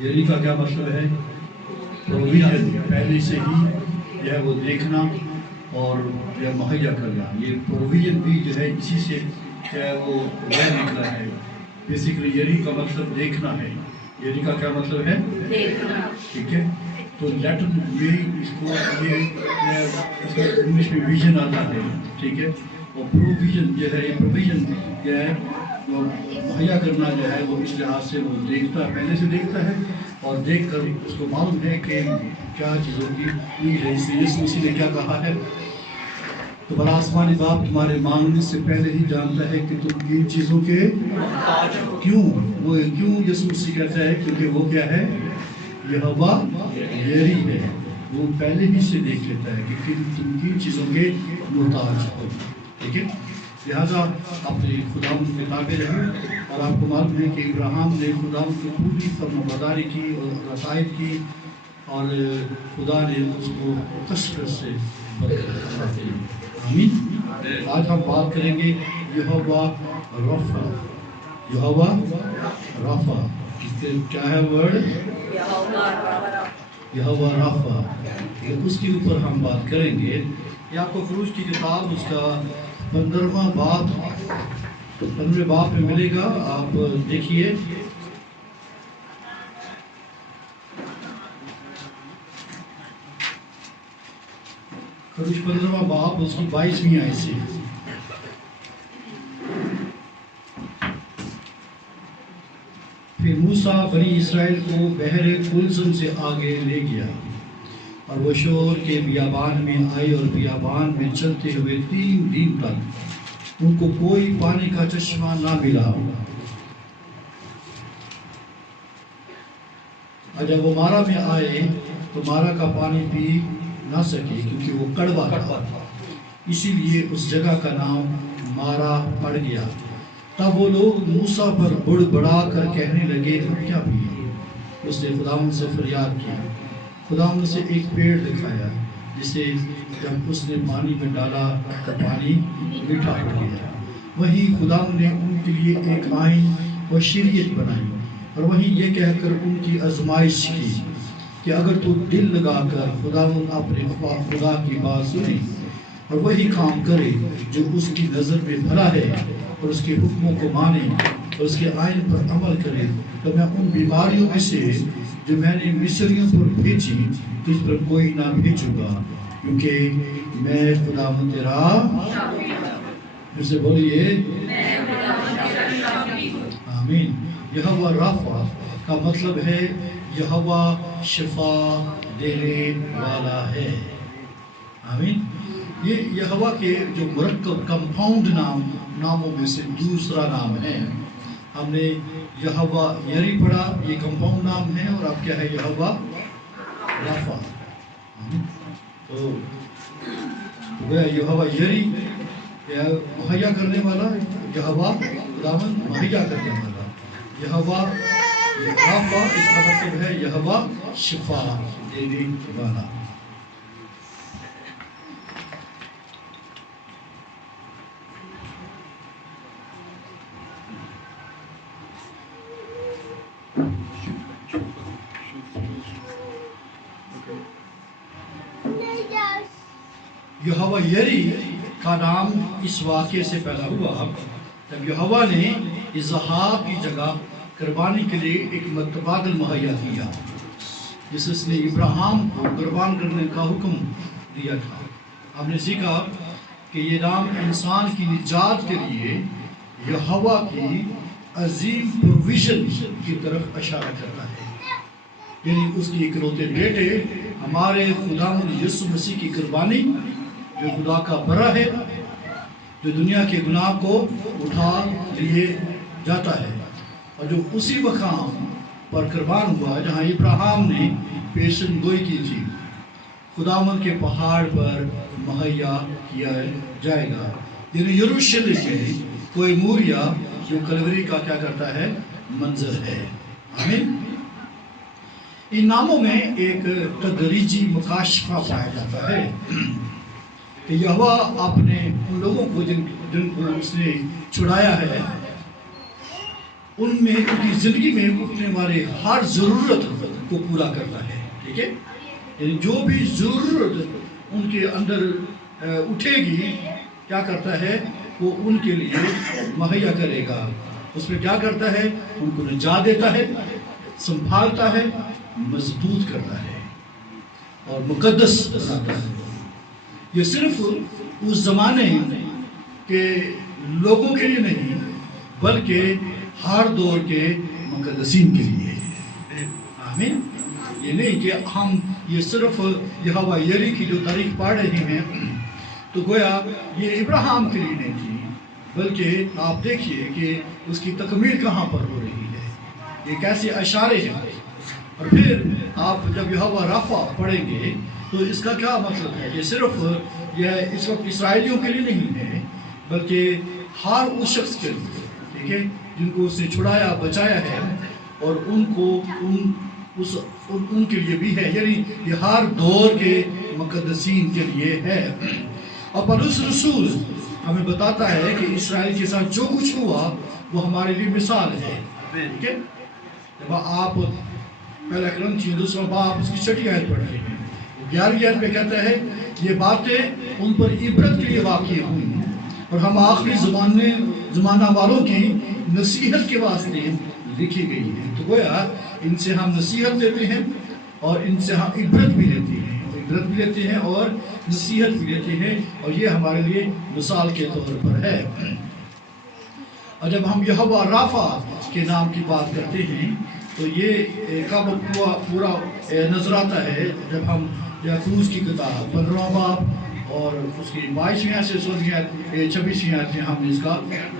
یری کا کیا مطلب ہے؟ پروویژن، پہلے سے ہی جو ہے وہ دیکھنا اور جو ہے مہیا کرنا. یہ پروویژن بھی جو ہے اسی سے جو ہے وہ نکلا ہے. بیسیکلی یری کا مطلب دیکھنا ہے. یری کا کیا مطلب ہے؟ دیکھنا. ٹھیک ہے. تو لیٹن میں اس کو یہ انگلش میں ویژن آتا ہے. ٹھیک ہے. اور پروویژن جو ہے، یہ پروویژن جو ہے وہ مہیا کرنا جو ہے وہ اس لحاظ سے وہ دیکھتا ہے، پہلے سے دیکھتا ہے اور دیکھ کر اس کو معلوم ہے کہ کیا چیزوں کی نیڈ ہے. اس لیے یسوع مسیح نے کیا کہا ہے؟ تو بڑا آسمانی باپ تمہارے مانگنے سے پہلے ہی جانتا ہے کہ تم ان چیزوں کے کیوں. وہ کیوں یسوع مسیح کہتا ہے؟ کیونکہ وہ کیا ہے؟ یہوہ یری ہے. وہ پہلے ہی سے دیکھ لیتا ہے کہ تم کن چیزوں کے محتاج ہو. ٹھیک ہے. لہٰذا اپنے خداوند کے تابع رہے. اور آپ کو معلوم ہے کہ ابراہیم نے خداوند کی پوری فرمانبرداری کی اور عطائیت کی، اور خدا نے اس کو کثرت سے برکت دی. آمین. آج ہم بات کریں گے یہوہ رفع. یہوہ رفع کیا ہے ورڈ؟ یہوہ رفع. اس کے اوپر ہم بات کریں گے. یہ آپ کو خروج کی کتاب اس کا 15واں باب 15ویں باب میں ملے گا. آپ دیکھیے. خروج 15واں باب اس کی 22ویں آیت سے. پھر موسیٰ بنی اسرائیل کو بحر کلزم سے آگے لے گیا، اور وہ شور کے بیابان میں آئے، اور بیابان میں چلتے ہوئے 3 دن تک ان کو کوئی پانی کا چشمہ نہ ملا. اور جب وہ مارا میں آئے تو مارا کا پانی پی نہ سکے، کیونکہ وہ کڑوا تھا. اسی لیے اس جگہ کا نام مارا پڑ گیا. تب وہ لوگ موسیٰ پر بڑبڑا کر کہنے لگے ہم کیا پیئیں؟ اس نے خداوند سے فریاد کی. خداوند نے اسے ایک پیڑ دکھایا جسے جب اس نے پانی میں ڈالا تو پانی میٹھا ہو گیا. وہیں خداوند نے ان کے لیے ایک آئین اور شریعت بنائی، اور وہیں یہ کہہ کر ان کی آزمائش کی کہ اگر تو دل لگا کر خداوند اپنے خدا کی بات سنے اور وہی کام کرے جو اس کی نظر میں بھلا ہے، اور اس کے حکموں کو مانے اور اس کے آئین پر عمل کرے، تو میں ان بیماریوں میں سے جو میں نے مصریوں پر بھیجی تجھ پر کوئی نہ بھیجوں گا، کیونکہ میں خداوند تیرا. پھر سے بولیے آمین. یہوہ رفع کا مطلب ہے یہوہ شفا دینے والا ہے. آمین. یہ یہوہ کے جو مرکب کمپاؤنڈ ناموں میں سے دوسرا نام ہے. ہم نے یہوہ یری پڑھا، یہ کمپاؤنڈ نام ہے. اور اب کیا ہے؟ یہوہ رفع. تو یہوہ یری مہیا کرنے والا، یہوہ خداوند مہیا کرنے والا. یہوہ رفع اس کا مطلب ہے یہوہ شفا دینے والا. یہوہ یری کا نام اس واقعے سے پیدا ہوا جب یہوہ نے اسحاق کی جگہ قربانی کے لیے ایک متبادل مہیا کیا، جس اس نے ابراہیم کو قربان کرنے کا حکم دیا تھا. ہم نے سیکھا کہ یہ نام انسان کی نجات کے لیے یہوہ کی عظیم پروویژن کی طرف اشارہ کرتا ہے. یعنی اس کی اکلوتے بیٹے ہمارے خداوند یسوع مسیح کی قربانی، جو خدا کا برا ہے، جو دنیا کے گناہ کو اٹھا لیے جاتا ہے، اور جو اسی مقام پر قربان ہوا جہاں ابراہیم نے پیشن گوئی کی تھی، خداوند کے پہاڑ پر مہیا کیا جائے گا. یعنی یروشلم میں کوئی موریا جو کلوری کا کیا کرتا ہے؟ منظر ہے. آمین. ان ناموں میں ایک تدریجی مکاشفہ پایا جاتا ہے کہ یہوہ اپنے ان لوگوں کو جن کو اس نے چھڑایا ہے، ان میں ان کی زندگی میں اٹھنے والے ہر ضرورت کو پورا کرتا ہے. ٹھیک ہے، یعنی جو بھی ضرورت ان کے اندر اٹھے گی کیا کرتا ہے وہ ان کے لیے مہیا کرے گا. اس میں کیا کرتا ہے؟ ان کو نجات دیتا ہے، سنبھالتا ہے، مضبوط کرتا ہے اور مقدس بناتا ہے. یہ صرف اس زمانے کے لوگوں کے لیے نہیں بلکہ ہر دور کے مقدسین کے لیے. آمین. یہ نہیں کہ ہم یہ صرف یہوہ یری کی جو تاریخ پڑھ رہے ہیں تو گویا یہ ابراہیم کے لیے نہیں تھی، بلکہ آپ دیکھیے کہ اس کی تکمیل کہاں پر ہو رہی ہے. یہ کیسے اشارے ہیں. اور پھر آپ جب یہوہ رافع پڑھیں گے تو اس کا کیا مطلب ہے؟ یہ صرف یہ اس وقت اسرائیلیوں کے لیے نہیں ہے بلکہ ہر اس شخص کے لیے، ٹھیک ہے، جن کو اس نے چھڑایا بچایا ہے، اور ان کو ان کے لیے بھی ہے. یعنی یہ ہر دور کے مقدسین کے لیے ہے. اور پولس رسول ہمیں بتاتا ہے کہ اسرائیل کے ساتھ جو کچھ ہوا وہ ہمارے لیے مثال ہے. ٹھیک ہے، جب آپ پہلا کرنتھیوں 2 باب اس کی 6 آیت پڑھتے ہیں، 11 آیت میں کہتا ہے یہ باتیں ان پر عبرت کے لیے واقع ہوئی اور ہم آخری زمانہ والوں کی نصیحت کے واسطے لکھی گئی ہیں. تو گویا ان سے ہم نصیحت لیتے ہیں اور ان سے ہم عبرت بھی لیتے ہیں اور نصیحت بھی لیتے ہیں، اور یہ ہمارے لیے مثال کے طور پر ہے. اور جب ہم یہوہ رافع کے نام کی بات کرتے ہیں تو یہ کب پورا نظر آتا ہے جب ہم یعقوب کی کتاب 15 باب اور اس کی 22ویں آیت سے 26ویں آیت میں ہم نے اس کا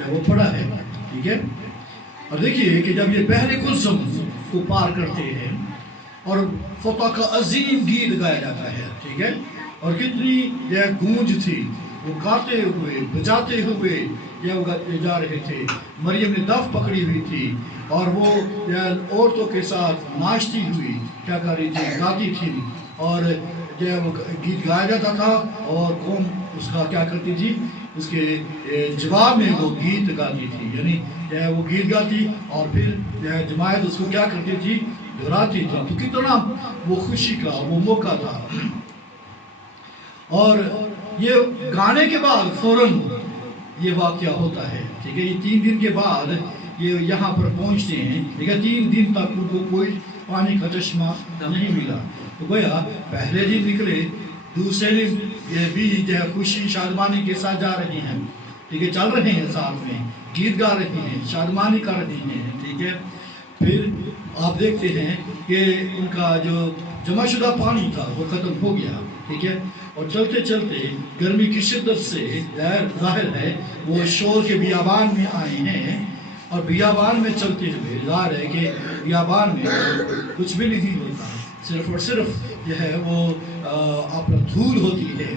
وہ پڑھا ہے. ٹھیک ہے، اور دیکھیے کہ جب یہ بحر کلثم کو پار کرتے ہیں اور فتح کا عظیم گیت گایا جاتا ہے. ٹھیک ہے، اور کتنی یہ گونج تھی، وہ گاتے ہوئے بجاتے ہوئے یہ جا رہے تھے. مریم نے دف پکڑی ہوئی تھی اور وہ عورتوں کے ساتھ ناچتی ہوئی کیا کر رہی تھی؟ گاتی تھی. اور وہ گیت گایا جاتا تھا اور قوم اس کا کیا کرتی تھی؟ اس کے جواب میں وہ گیت گاتی تھی. یعنی وہ گیت گاتی اور پھر جماعت اس کو کیا کرتی تھی؟ دہراتی تھی. تو کتنا وہ خوشی کا وہ موقع تھا. اور یہ گانے کے بعد فوراً یہ واقعہ ہوتا ہے. ٹھیک ہے، یہ 3 دن کے بعد یہ یہاں پر پہنچتے ہیں. ٹھیک ہے، 3 دن تک ان کو کوئی پانی کا چشمہ نہیں ملا. تو گویا پہلے دن نکلے، دوسرے دن یہ بھی جو ہے خوشی شادمانی کے ساتھ جا رہے ہیں. ٹھیک ہے، چل رہے ہیں ساتھ میں، گیت گا رہے ہیں، شادمانی کر رہے ہیں. ٹھیک ہے، پھر آپ دیکھتے ہیں کہ ان کا جو جمع شدہ پانی تھا وہ ختم ہو گیا. ٹھیک ہے، اور چلتے چلتے گرمی کی شدت سے ظاہر ہے وہ شور کے بیابان میں آئے ہیں. اور بیابان میں چلتے ہوئے ظاہر ہے کہ بیابان میں کچھ بھی نہیں ہوتا، صرف اور صرف جو ہے وہ اپنا دھول ہوتی ہے.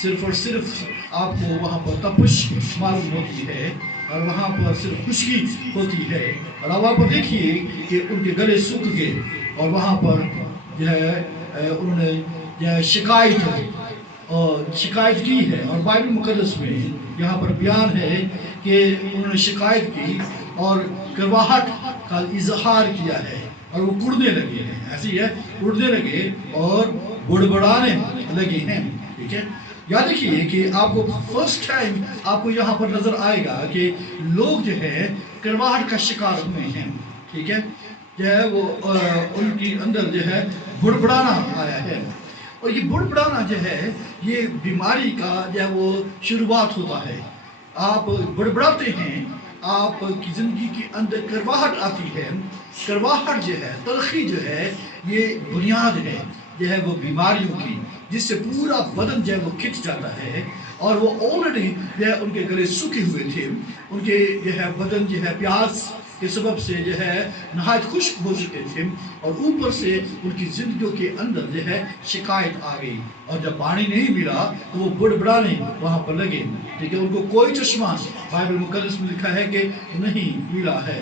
صرف اور صرف آپ کو وہاں پر تپش معلوم ہوتی ہے اور وہاں پر صرف خشکی ہوتی ہے. اور اب آپ دیکھیے کہ ان کے گلے سوکھ گئے اور وہاں پر جو ہے انہوں نے شکایت کی ہے. اور بائبل مقدس میں یہاں پر بیان ہے کہ انہوں نے شکایت کی اور کرواہٹ کا اظہار کیا ہے اور وہ کڑنے لگے ہیں. ایسی ہے، اڑنے لگے اور بڑبڑانے لگے ہیں. ٹھیک ہے، یاد رکھیے کہ آپ کو فرسٹ ٹائم آپ کو یہاں پر نظر آئے گا کہ لوگ جو ہے کرواہٹ کا شکار ہوئے ہیں. ٹھیک ہے، جو ہے وہ ان کی اندر جو ہے بڑبڑانا آیا ہے. اور یہ بڑبڑانا جو ہے یہ بیماری کا جو ہے وہ شروعات ہوتا ہے. آپ بڑبڑاتے ہیں، آپ کی زندگی کے اندر کرواہٹ آتی ہے. کرواہٹ جو ہے، تلخی جو ہے، یہ بنیاد ہے جو ہے وہ بیماریوں کی، جس سے پورا بدن جو ہے وہ کھچ جاتا ہے. اور وہ آلریڈی جو ہے ان کے گلے سوکھے ہوئے تھے، ان کے جو ہے بدن جو ہے پیاس کے سبب سے جو ہے نہایت خشک ہو چکے تھے، اور اوپر سے ان کی زندگیوں کے اندر جو ہے شکایت آ گئی. اور جب پانی نہیں ملا تو وہ بڑبڑانے وہاں پر لگے. ٹھیک ہے، ان کو کوئی چشمہ بائبل مقدس میں لکھا ہے کہ نہیں ملا ہے.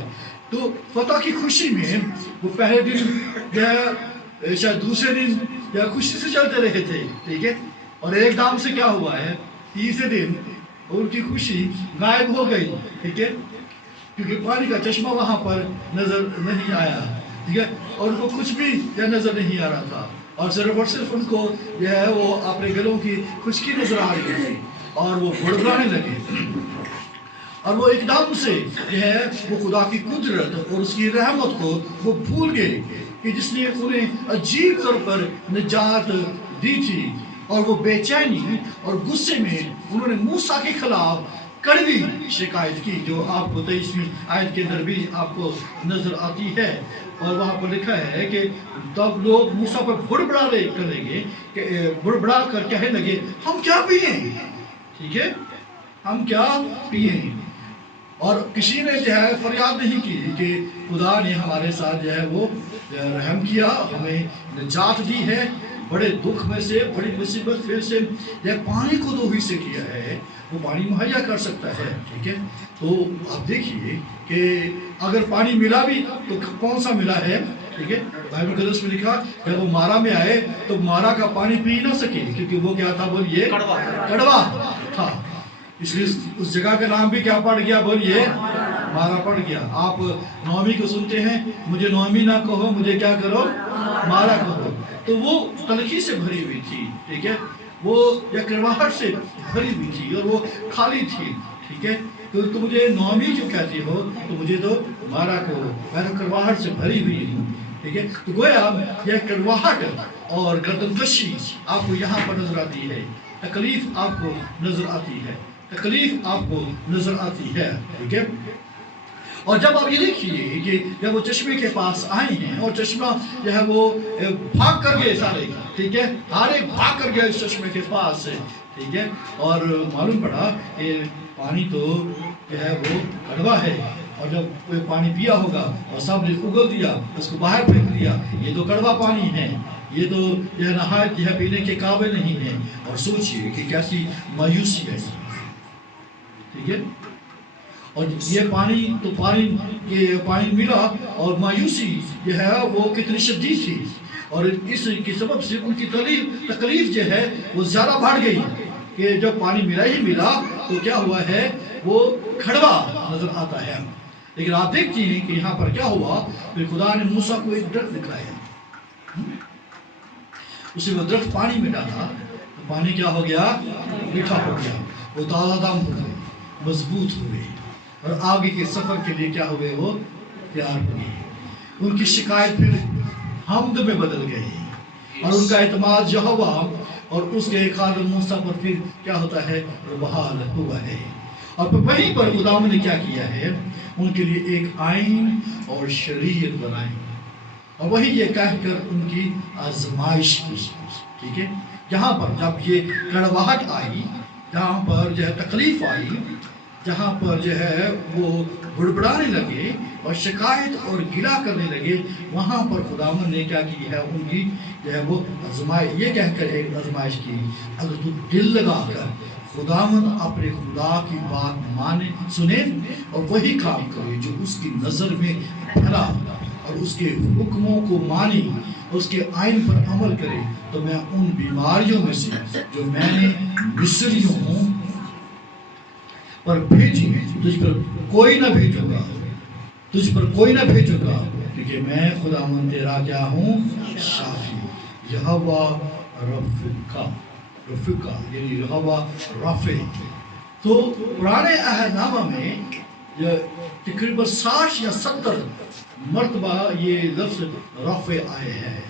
تو فتح کی خوشی میں وہ پہلے دن جو ہے شاید دوسرے دن یا خوشی سے چلتے رہے تھے. ٹھیک ہے، اور ایک دم سے کیا ہوا ہے، تیسرے دن ان کی خوشی غائب ہو گئی. ٹھیک ہے، क्योंकि पानी का चश्मा वहाँ पर नजर नहीं आया, ठीक है, और उनको कुछ भी नजर नहीं आ रहा था, और सिर्फ उनको जो है वो अपने गलों की खुशकी नजर आ रही थी, और वो बड़बड़ाने लगे, और वो एकदम से जो है वो खुदा की कुदरत और उसकी रहमत को वो भूल गए कि जिसने उन्हें अजीब तौर पर निजात दी थी, और वो बेचैनी और गुस्से में उन्होंने मूसा के खिलाफ कड़वी शिकायत की, जो आपको 23वीं आयत के अंदर भी आपको नजर आती है। और वहाँ पर लिखा है कि तब लोग मूसा पर बुड़बड़ा कर कहने लगे, हम क्या पिए, ठीक है, हम क्या पिए। और किसी ने जो है फरियाद नहीं की कि खुदा ने हमारे साथ जो है वो रहम किया, हमें निजात दी है बड़े दुख में से, बड़ी मुसीबत में से, यह पानी को तो ही से किया है, वो पानी मुहैया कर सकता है, ठीक है। तो आप देखिए कि अगर पानी मिला भी तो कौन सा मिला है, ठीक है। बाइबल मुक़द्दस में लिखा जब वो मारा में आए तो मारा का पानी पी ना सके, क्योंकि वो क्या था, बोलिए, कड़वा था, इसलिए उस जगह का नाम भी क्या पड़ गया, बोलिए, मारा पड़ गया। आप नौमी को सुनते हैं, मुझे नौमी ना कहो, मुझे क्या करो, मारा कहो, तो वो तलखी से भरी हुई थी, ठीक है, वो या कड़वाहट से भरी हुई थी और वो खाली थी, ठीक है। तो मुझे नौमी क्यों कहती हो, तो मुझे तो मारा कहो, मैं तो कड़वाहट से भरी हुई हूँ, ठीक है। तो गोया यह कड़वाहट और गर्दनकशी आपको यहाँ पर नजर आती है, तकलीफ आपको नजर आती है, तकलीफ आपको नजर आती है, ठीक है। और जब आप ये देखिए कि जब वो चश्मे के पास आए हैं और चश्मा जो है वो भाग कर गए सारे, ठीक है, सारे भाग कर गए इस चश्मे के पास से, ठीक है, और मालूम पड़ा कि पानी तो जो है वो कड़वा है, और जब कोई पानी पिया होगा और सब ने उगल दिया, उसको बाहर फेंक दिया, ये तो कड़वा पानी है, ये तो यह नहायत यह पीने के काबिल नहीं है। और सोचिए कि कैसी मायूसी है, ठीक है। और ये पानी मिला और मायूसी जो है वो कितनी शदीद थी, और इसके सबब से उनकी तकलीफ जो है वो ज़्यादा बढ़ गई कि जब पानी मिला ही मिला तो क्या हुआ है, वो कड़वा नजर आता है। लेकिन आप देखते हैं कि यहाँ पर क्या हुआ, फिर खुदा ने मूसा को एक दरख्त दिखाया, उसे वो दरख्त पानी में डाला तो पानी क्या हो गया, मीठा हो गया, वो ताज़ा दाम हो गए, मजबूत हुए, और आगे के सफर के लिए क्या हुए, वो तैयार हुए। उनकी शिकायत फिर हमद में बदल गई और उनका एतमाद यहोवा और उसके खादिम मूसा पर फिर क्या होता है, वो बहाल हुआ है। और फिर वहीं पर खुदा ने क्या किया है, उनके लिए एक आईन और शरीयत बनाई, और वही ये कहकर उनकी आजमाइश की, ठीक है। जहाँ पर जब ये कड़वाहट आई, जहाँ पर जो है तकलीफ आई, जहाँ पर जो है वो बुड़बड़ाने लगे और शिकायत और गिला करने लगे, वहाँ पर खुदावन ने क्या की है, उनकी जो है वो आजमाइश, ये कहकर एक आजमाइश की, अगर तू दिल लगाकर खुदावन अपने खुदा की बात माने, सुने और वही काम करे जो उसकी नज़र में भला, और उसके हुक्मों को माने, उसके आइन पर अमल करे, तो मैं उन बीमारियों में से जो मैंने मिस्रियों पर भेजी तुझ पर कोई ना भेजूंगा, तुझ पर कोई ना भेजूंगा, क्योंकि मैं खुदावन तेरा क्या हूँ, शाफी, यहोवा रफ़ीका यानी यहोवा राफ़े। तो पुराने अहदनामा में तकरीबन 60 या 70 मरतबा ये लफ्ज़ राफ़े आए हैं,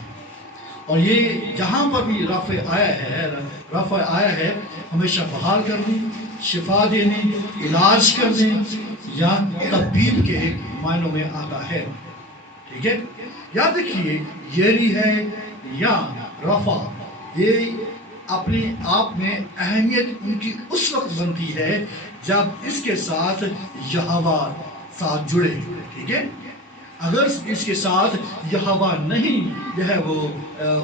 और ये जहाँ पर भी राफ़े आया है हमेशा बहाल करने, शिफा देने, इलाज करने या तबीब के मायनों में आता है, ठीक है। याद रखिए येरी है या रफ़ा, ये अपने आप में अहमियत उनकी उस वक्त बनती है जब इसके साथ यहोवा साथ जुड़े, ठीक है। अगर इसके साथ यहोवा नहीं जो है वो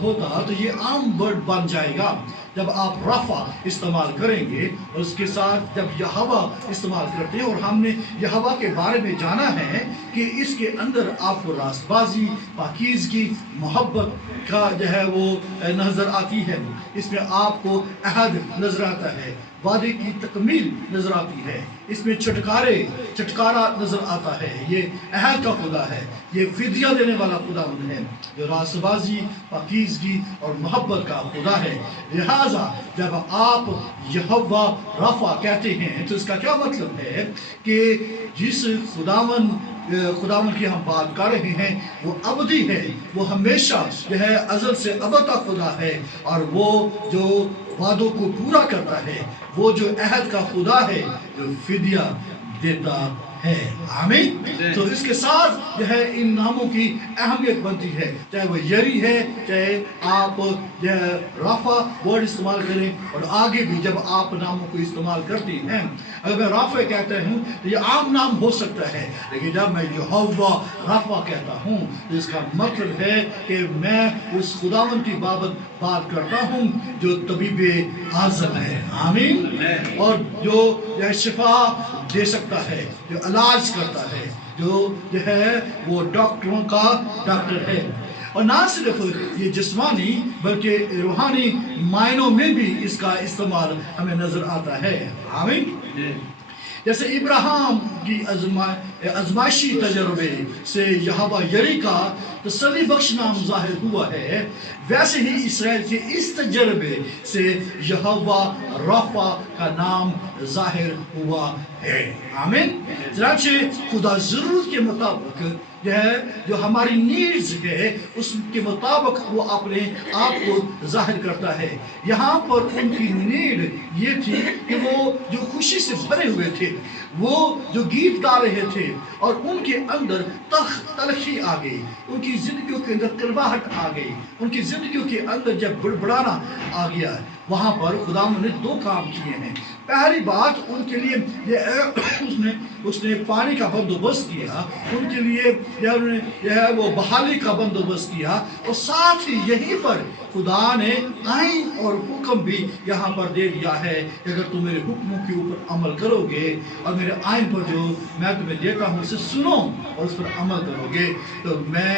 होता तो ये आम वर्ड बन जाएगा, جب آپ رفع استعمال کریں گے اور اس کے ساتھ جب یہوہ استعمال کرتے ہیں، اور ہم نے یہوہ کے بارے میں جانا ہے کہ اس کے اندر آپ کو راست بازی، پاکیزگی، محبت کا جو ہے وہ نظر آتی ہے، اس میں آپ کو عہد نظر آتا ہے، وعدے کی تکمیل نظر آتی ہے، اس میں چھٹکارا نظر آتا ہے۔ یہ عہد کا خدا ہے، یہ فدیہ دینے والا خداوند ہے، جو راست بازی، پاکیزگی اور محبت کا خدا ہے۔ لہٰذا جب آپ یہوہ رفع کہتے ہیں تو اس کا کیا مطلب ہے کہ جس خداوند کی ہم بات کر رہے ہیں وہ ابدی ہے، وہ ہمیشہ جو ہے ازل سے ابد کا خدا ہے، اور وہ جو وعدوں کو پورا کرتا ہے، وہ جو عہد کا خدا ہے، جو فدیہ دیتا ہے۔ آمین۔ تو اس کے ساتھ جو ہے ان ناموں کی اہمیت بنتی ہے، چاہے وہ یری ہے، چاہے آپ جو ہے رافع ورڈ استعمال کریں، اور آگے بھی جب آپ ناموں کو استعمال کرتی ہیں، اگر میں رافع کہتا ہوں تو یہ عام نام ہو سکتا ہے، لیکن جب میں یہوہ رافع کہتا ہوں تو اس کا مطلب ہے کہ میں اس خداوند کی بابت بات کرتا ہوں جو طبیب اعظم ہے۔ آمین۔ اور جو شفا دے سکتا ہے، جو علاج کرتا ہے، جو ہے وہ ڈاکٹروں کا ڈاکٹر ہے، اور نہ صرف یہ جسمانی بلکہ روحانی معنوں میں بھی اس کا استعمال ہمیں نظر آتا ہے۔ آمین۔ جیسے ابراہیم کی ازمائشی تجربے سے یہوہ یری کا تسلی بخش نام ظاہر ہوا ہے، ویسے ہی اسرائیل کے اس تجربے سے یہوہ رافع کا نام ظاہر ہوا ہے۔ آمین۔ چنانچہ خدا ضرورت کے مطابق جو ہماری نیڈز ہے اس کے مطابق وہ اپنے آپ کو ظاہر کرتا ہے۔ یہاں پر ان کی نیڈ یہ تھی کہ وہ جو خوشی سے بھرے ہوئے تھے، وہ جو گیت گا رہے تھے، اور ان کے اندر تلخی آ گئی، ان کی زندگیوں کے اندر کڑواہٹ آ گئی، ان کی زندگیوں کے اندر جب بڑبڑانا آ گیا، وہاں پر خدا نے دو کام کیے ہیں۔ پہلی بات ان کے لیے اس نے پانی کا بندوبست کیا، ان کے لیے وہ بحالی کا بندوبست کیا، اور ساتھ ہی یہیں پر خدا نے آئین اور حکم بھی یہاں پر دے دیا ہے کہ اگر تم میرے حکموں کے اوپر عمل کرو گے اور میرے آئین پر جو میں تمہیں دیتا ہوں اسے سنو اور اس پر عمل کرو گے، تو میں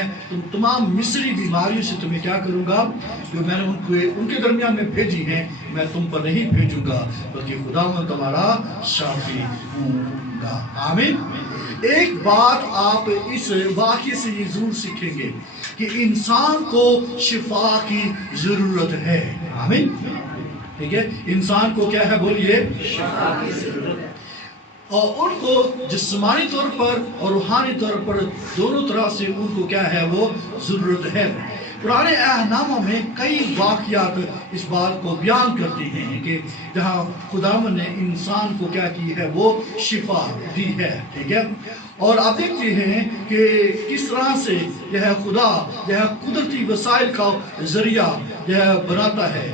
تمام مصری بیماریوں سے تمہیں کیا کروں گا، جو میں نے ان کے درمیان میں بھیجی ہیں میں تم پر نہیں بھیجوں گا، بلکہ خداوند تمہارا شافی ہوں گا۔ آمین۔ ایک بات آپ اس واقعے سے یہ ضرور سیکھیں گے کہ انسان کو شفا کی ضرورت ہے۔ آمین۔ ٹھیک ہے، انسان کو کیا ہے، بولیے، شفا کی ضرورت، اور ان کو جسمانی طور پر اور روحانی طور پر دونوں طرح سے ان کو کیا ہے، وہ ضرورت ہے۔ پرانے عہد نامہ میں کئی واقعات اس بات کو بیان کرتے ہیں کہ جہاں خداوند نے انسان کو کیا کی ہے، وہ شفا دی ہے۔ ٹھیک ہے، اور آپ دیکھتے ہیں کہ کس طرح سے یہ ہے خدا یہ قدرتی وسائل کا ذریعہ یہ بناتا ہے،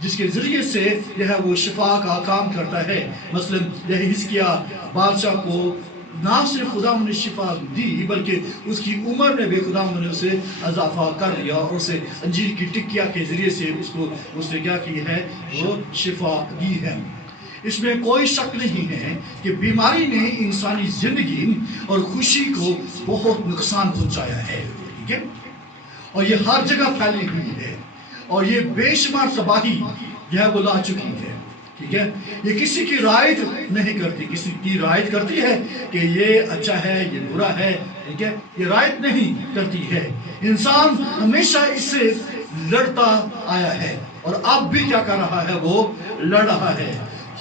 جس کے ذریعے سے یہ ہے وہ شفا کا کام کرتا ہے۔ مثلا یہ حزقیہ بادشاہ کو نہ صرف خداوند نے شفا دی بلکہ اس کی عمر میں بھی خداوند نے اسے اضافہ کر دیا، اور اسے انجیل کی ٹکیا کے ذریعے سے اس نے کیا کی ہے، وہ شفا دی ہے۔ اس میں کوئی شک نہیں ہے کہ بیماری نے انسانی زندگی اور خوشی کو بہت نقصان پہنچایا ہے۔ ٹھیک ہے، اور یہ ہر جگہ پھیلی ہوئی ہے، اور یہ بے شمار تباہی جو ہے وہ لا چکی ہے۔ ٹھیک ہے، یہ کسی کی رعایت نہیں کرتی، کسی کی رعایت کرتی ہے کہ یہ اچھا ہے، یہ برا ہے۔ ٹھیک ہے، یہ رعایت نہیں کرتی ہے۔ انسان ہمیشہ اس سے لڑتا آیا ہے، اور اب بھی کیا کر رہا ہے، وہ لڑ رہا ہے۔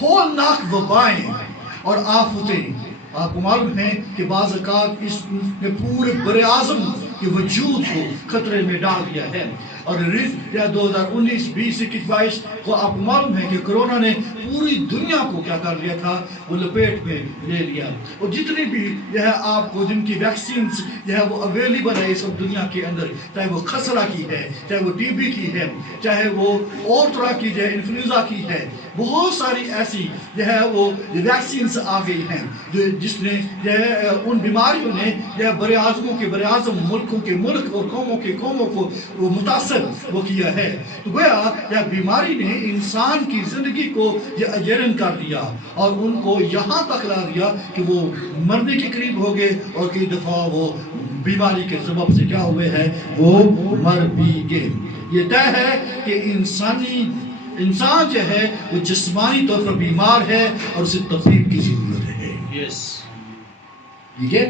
ہولناک وبائیں اور آفتیں، آپ کو معلوم ہے کہ بعض اوقات اس نے پورے بر اعظم کے وجود کو خطرے میں ڈال دیا ہے، اور 2019 20 22 کو آپ کو معلوم ہے کہ کرونا نے پوری دنیا کو کیا کر لیا تھا، وہ لپیٹ میں لے لیا، اور جتنی بھی یہ ہے آپ کو جن کی ویکسینز یہ ہے وہ اویلیبل ہے اس وقت دنیا کے اندر، چاہے وہ خسرہ کی ہے، چاہے وہ ٹی بی کی ہے، چاہے وہ اور طرح کی جو ہے انفلوئنزا کی ہے، بہت ساری ایسی جو ہے وہ ویکسینز آ گئی ہیں جس نے جو ہے ان بیماریوں نے جو ہے بر اعظموں کے بر اعظم ملکوں کے ملک اور قوموں کے قوموں کو وہ متاثر وہ کیا ہے. تو گویا یہ بیماری نے انسان کی زندگی کو یہ اجیرن کر دیا اور ان کو یہاں تک لا دیا کہ وہ مرنے کے قریب ہو گئے اور کئی دفعہ وہ بیماری کے سبب سے کیا ہوئے ہیں وہ مر بھی گئے. یہ طے ہے کہ انسان جو ہے وہ جسمانی طور پر بیمار ہے اور اسے طبیب کی ضرورت ہے. ٹھیک ہے.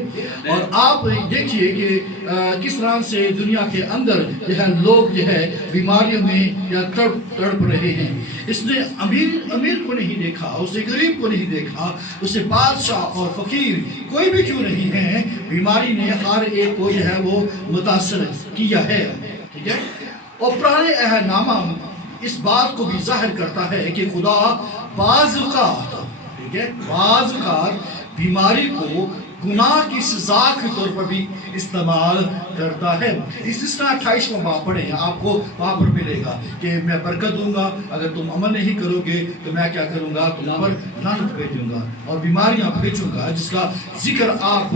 اور آپ دیکھیے کہ کس طرح سے دنیا کے اندر جو ہے لوگ جو ہے بیماریوں میں یا تڑپ رہے ہیں. اس نے امیر کو نہیں دیکھا, اسے غریب کو نہیں دیکھا, اسے بادشاہ اور فقیر کوئی بھی کیوں نہیں ہے, بیماری نے ہر ایک کو جو ہے وہ متاثر کیا ہے. ٹھیک ہے. اور پرانے عہد نامہ اس بات کو بھی ظاہر کرتا ہے کہ خدا بعض اوقات بیماری کو گناہ کی سزا کے طور پر بھی استعمال کرتا ہے. اس طرح 28واں باب پڑھیں, آپ کو وہاں پر ملے گا کہ میں برکت دوں گا, اگر تم عمل نہیں کرو گے تو میں کیا کروں گا, تم پر لعنت بھیجوں گا اور بیماریاں بھیجوں گا, جس کا ذکر آپ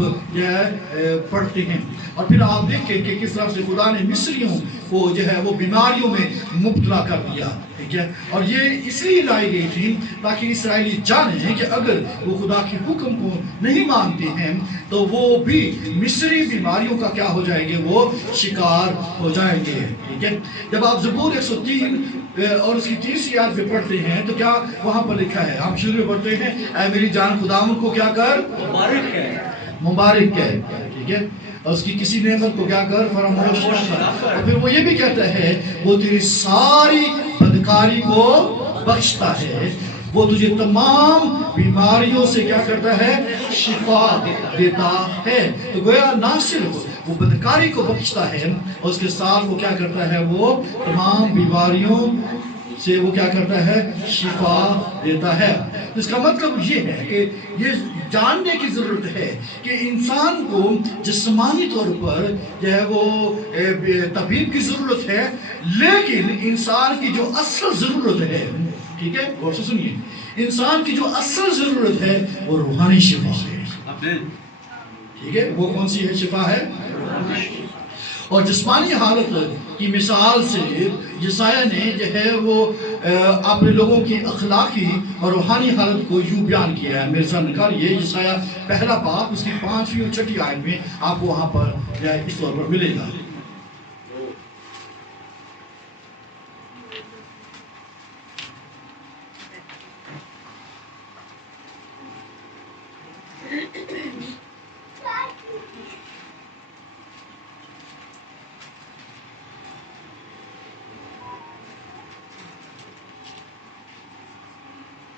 پڑھتے ہیں. اور پھر آپ دیکھیں کہ کس طرح سے خدا نے مصریوں کو جو ہے وہ بیماریوں میں مبتلا کر دیا. ٹھیک ہے. اور یہ اس لیے لائی گئی تھی تاکہ اسرائیلی جانیں کہ اگر وہ خدا کے حکم کو نہیں مانتے ہیں تو وہ بھی مصری بیماریوں کا کیا ہو جائیں گے, وہ شکار ہو جائیں گے. ٹھیک ہے. جب آپ زبور 103 اور اس کی 30 آیت پہ پڑھتے ہیں تو کیا وہاں پر لکھا ہے, ہم شروع میں پڑھتے ہیں, اے میری جان خداوند کو کیا کر, مبارک ہے. ٹھیک ہے. اور اس کی کسی نعمت کو کیا کر, فراموش نہ کر. اور پھر وہ یہ بھی کہتا ہے وہ تیری ساری بدکاری کو بخشتا ہے, وہ تجھے تمام بیماریوں سے کیا کرتا ہے, شفا دیتا ہے. تو گویا نہ صرف وہ بدکاری کو بخشتا ہے اور اس کے ساتھ وہ کیا کرتا ہے, وہ تمام بیماریوں سے وہ کیا کرتا ہے, شفا دیتا ہے. اس کا مطلب یہ ہے کہ یہ جاننے کی ضرورت ہے کہ انسان کو جسمانی طور پر جو ہے وہ طبیب کی ضرورت ہے, لیکن انسان کی جو اصل ضرورت ہے, ٹھیک ہے, غور سے سنیے, انسان کی جو اصل ضرورت ہے وہ روحانی شفا ہے. ٹھیک ہے. وہ کون سی ہے, شفا ہے. اور جسمانی حالت کی مثال سے یسایہ نے جو ہے وہ اپنے لوگوں کی اخلاقی اور روحانی حالت کو یوں بیان کیا ہے. میرے ساتھ نکالیے یسایہ پہلا باب, اس کی 5ویں اور 6ٹھی آیت میں آپ کو وہاں پر اس طور پر ملے گا.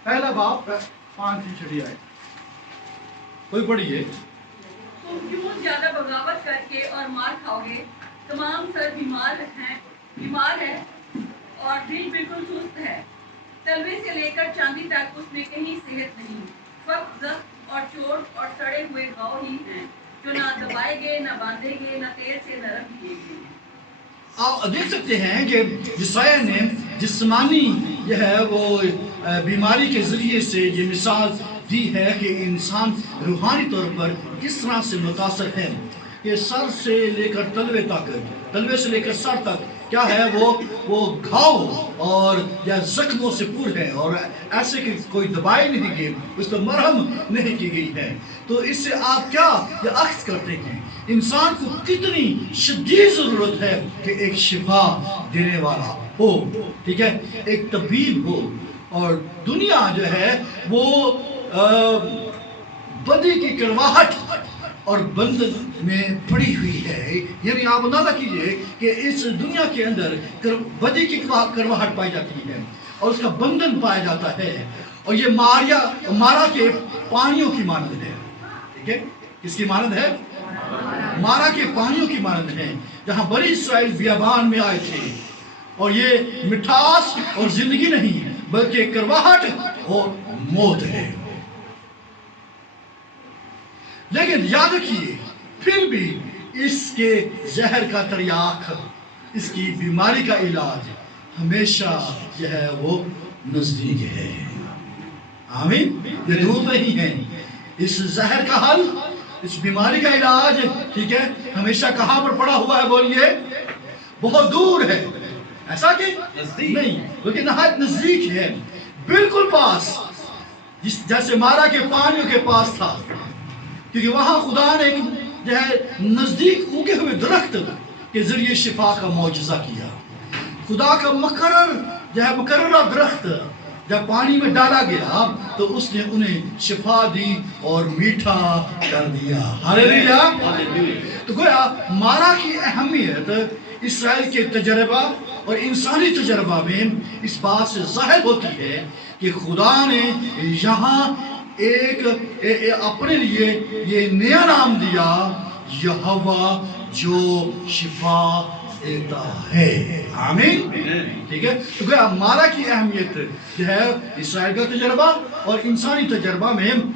پہلا باب 5ویں 6ٹھی آیت, کوئی پڑھیے. تم کیوں زیادہ بغاوت کر کے اور مار کھاؤ گے, تمام سر بیمار ہے اور دل بالکل سست ہے. تلوے سے لے کر چاندی تک اس میں کہیں صحت نہیں, فقط زخم اور چوٹ اور سڑے ہوئے گھاؤ ہی ہیں جو نہ دبائے گئے, نہ باندھے گئے, نہ تیل سے نرم کیے گئے. آپ دیکھ سکتے ہیں کہ یسایہ نے جسمانی جو ہے وہ بیماری کے ذریعے سے یہ مثال دی ہے کہ انسان روحانی طور پر کس طرح سے متاثر ہے. کہ سر سے لے کر تلوے تک, تلوے سے لے کر سر تک کیا ہے, وہ گھاؤ اور یا زخموں سے پور ہے, اور ایسے کہ کوئی دوائی نہیں گئی, اس پر مرہم نہیں کی گئی ہے. تو اس سے آپ کیا یہ اخذ کرتے ہیں, انسان کو کتنی شدید ضرورت ہے کہ ایک شفا دینے والا ہو. ٹھیک ہے. ایک طبیب ہو. اور دنیا جو ہے وہ بدی کی کرواہٹ اور بندن میں پڑی ہوئی ہے. یعنی آپ اندازہ کیجئے کہ اس دنیا کے اندر بدی کی کرواہٹ پائی جاتی ہے اور اس کا بندن پایا جاتا ہے, اور یہ مارا کے پانیوں کی مانند ہے. ٹھیک ہے. کس کی مانند ہے, مارا کے پانیوں کی مانند ہے, جہاں بنی اسرائیل بیابان میں آئے تھے, اور یہ مٹھاس اور زندگی نہیں بلکہ کرواہٹ اور موت ہے. لیکن یاد رکھیے پھر بھی اس کے زہر کا تریاق, اس کی بیماری کا علاج ہمیشہ جو ہے وہ नजदीक है। आमीन। ये दूर नहीं है। इस जहर का हल, इस बीमारी का इलाज, ठीक है, हमेशा कहाँ पर पड़ा हुआ है बोलिए? बहुत दूर है। ऐसा कि नहीं, लेकिन नहायत नजदीक है, बिल्कुल पास, जैसे मारा के पानियों के पास था, क्योंकि वहां खुदा ने जो है नजदीक उगे हुए दरख्त के जरिए शिफा का मौजज़ा किया। खुदा का मुकर्रर दरख्त जब पानी में डाला गया तो उसने उन्हें शिफा दी और मीठा कर दिया। हालेलुया। तो गोया मारा की अहमियत इसराइल के तजर्बा और इंसानी तजर्बा में इस बात से जाहिर होती है कि खुदा ने यहाँ अपने लिए ये नया नाम दिया, यहोवा जो शिफा देता है। आमीन। ठीक है। तो गोया मारा की अहमियत जो है इसराइल का तजर्बा और इंसानी तजर्बा में,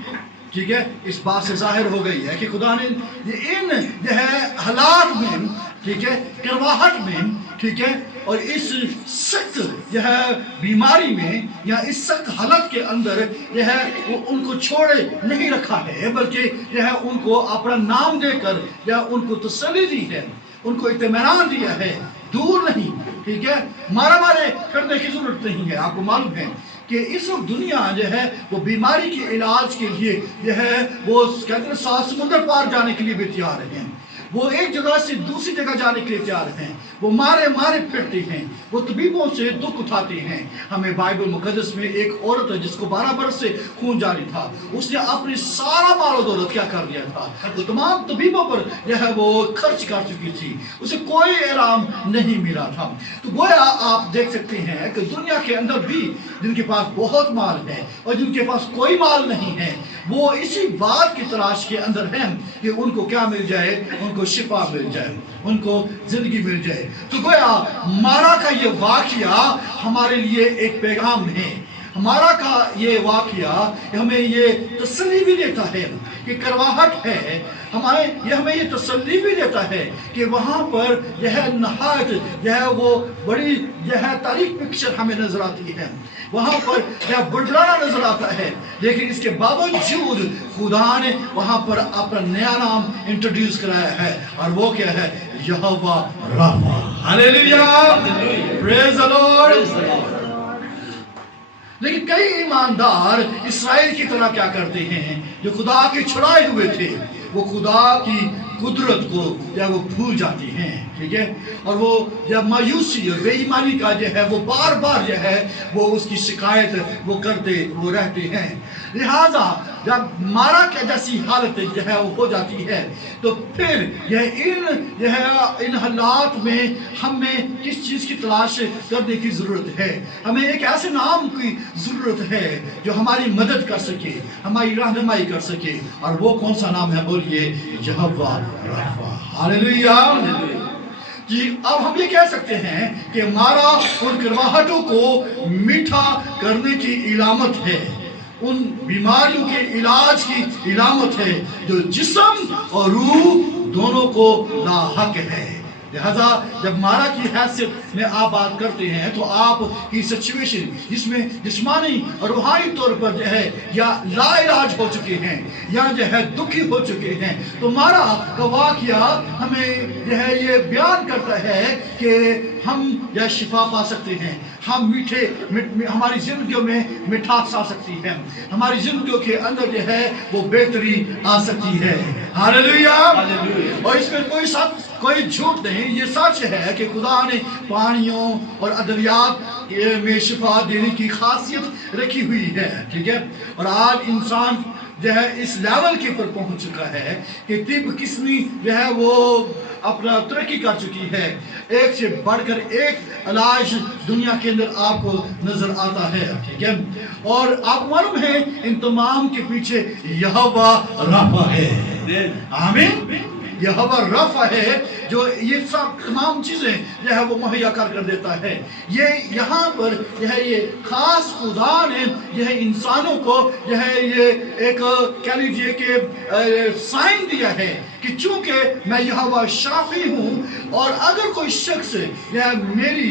ठीक है, इस बात से जाहिर हो गई है कि खुदा ने ये इन जो है हालात में, ठीक है, करवाहट में, ठीक है, और इस सख्त जो है बीमारी में या इस सख्त हालत के अंदर जो है वो उनको छोड़े नहीं रखा है, बल्कि जो है उनको अपना नाम देकर या उनको तसल्ली दी है, उनको इत्मीनान दिया है, दूर नहीं, ठीक है, मारा मारे करने की जरूरत नहीं है। आपको मालूम है कि इस वक्त दुनिया जो है वो बीमारी के इलाज के लिए जो है वो कहते हैं 7 समुद्र पार जाने के लिए भी तैयार हैं, वो एक जगह से दूसरी जगह जाने के लिए तैयार हैं, वो मारे मारे फिरते हैं, वो तबीबों से दुख उठाते हैं। हमें बाइबल मुकद्दस में एक औरत है जिसको 12 बरस से खून जारी था, उसने अपनी सारा माल दौलत क्या कर दिया था, वो तमाम तबीबों पर जो है वो खर्च कर चुकी थी, उसे कोई आराम नहीं मिला था। तो गोया आप देख सकते हैं कि दुनिया के अंदर भी जिनके पास बहुत माल है और जिनके पास कोई माल नहीं है, वो इसी बात की तलाश के अंदर हैं कि उनको क्या मिल जाए, उनको शिफा मिल जाए, उनको जिंदगी मिल जाए। तो गोया मारा का ये वाकया हमारे लिए एक पैगाम है। हमारा का ये वाकया हमें ये तसल्ली भी देता है कि करवाहट है, हमें ये तसल्ली भी देता है कि वहाँ पर यह नहायत यह वो बड़ी यह तारीख पिक्चर हमें नजर आती है, वहाँ पर यह बुढ़ाना नजर आता है, लेकिन इसके बावजूद खुदा ने वहाँ पर अपना नया नाम इंट्रोड्यूस कराया है, और वो क्या है? Jehovah Rapha. Hallelujah, praise the Lord. लेकिन कई ईमानदार इसराइल की तरह क्या करते हैं, जो खुदा के छुड़ाए हुए थे, वो खुदा की कुदरत को या वो भूल जाती हैं, ठीक है, और वो जब मायूसी और बेईमानी का जो है वो बार बार जो है वो उसकी शिकायत वो करते वो रहते हैं। लिहाजा जब मारा के जैसी हालत जो है वो हो जाती है, तो फिर इन हालात में हमें किस चीज़ की तलाश करने की ज़रूरत है? हमें एक ऐसे नाम की ज़रूरत है जो हमारी मदद कर सके, हमारी रहनुमाई कर सके, और वो कौन सा नाम है? बोलिए, यहोवा राफा। हालेलुया जी। अब हम ये कह सकते हैं कि मारा उन करवाहटों को मीठा करने की इलामत है, उन बीमारियों के इलाज की इलामत है जो जिस्म और रूह दोनों को लाहक है। लिहाजा जब मारा की हैसियत में आप बात करते हैं तो आप की सिचुएशन जिसमें जिस्मानी और रूहानी तौर पर जो है या लाइलाज हो चुके हैं या जो है दुखी हो चुके हैं, तो मारा का वाकया हमें जो है ये बयान करता है कि हम यह शिफा पा सकते हैं, हम हमारी जिंदगियों में मिठास आ सकती है, हमारी जिंदगियों के अंदर जो है वो बेहतरी आ सकती है। हालेलुया। और इसमें कोई झूठ नहीं, ये सच है कि खुदा ने पानियों और अद्वियात में शिफा देने की खासियत रखी हुई है, ठीक है, और आज इंसान जो है इस लेवल के ऊपर पहुंच चुका है कि तिब किसनी जो है वो अपना तरक्की कर चुकी है, एक से बढ़कर एक इलाज दुनिया के अंदर आपको नजर आता है, ठीक है, और आप मालूम है इन तमाम के पीछे यहोवा राफा है। आमीन। यहोवा राफा है जो ये सब तमाम चीजें जो है वो मुहैया कर देता है। ये यहाँ पर जो है ये खास खुदा ने यह इंसानों को जो है ये एक कह लीजिए कि साइन दिया है کہ چونکہ میں یہوہ شافی ہوں، اور اگر کوئی شخص میری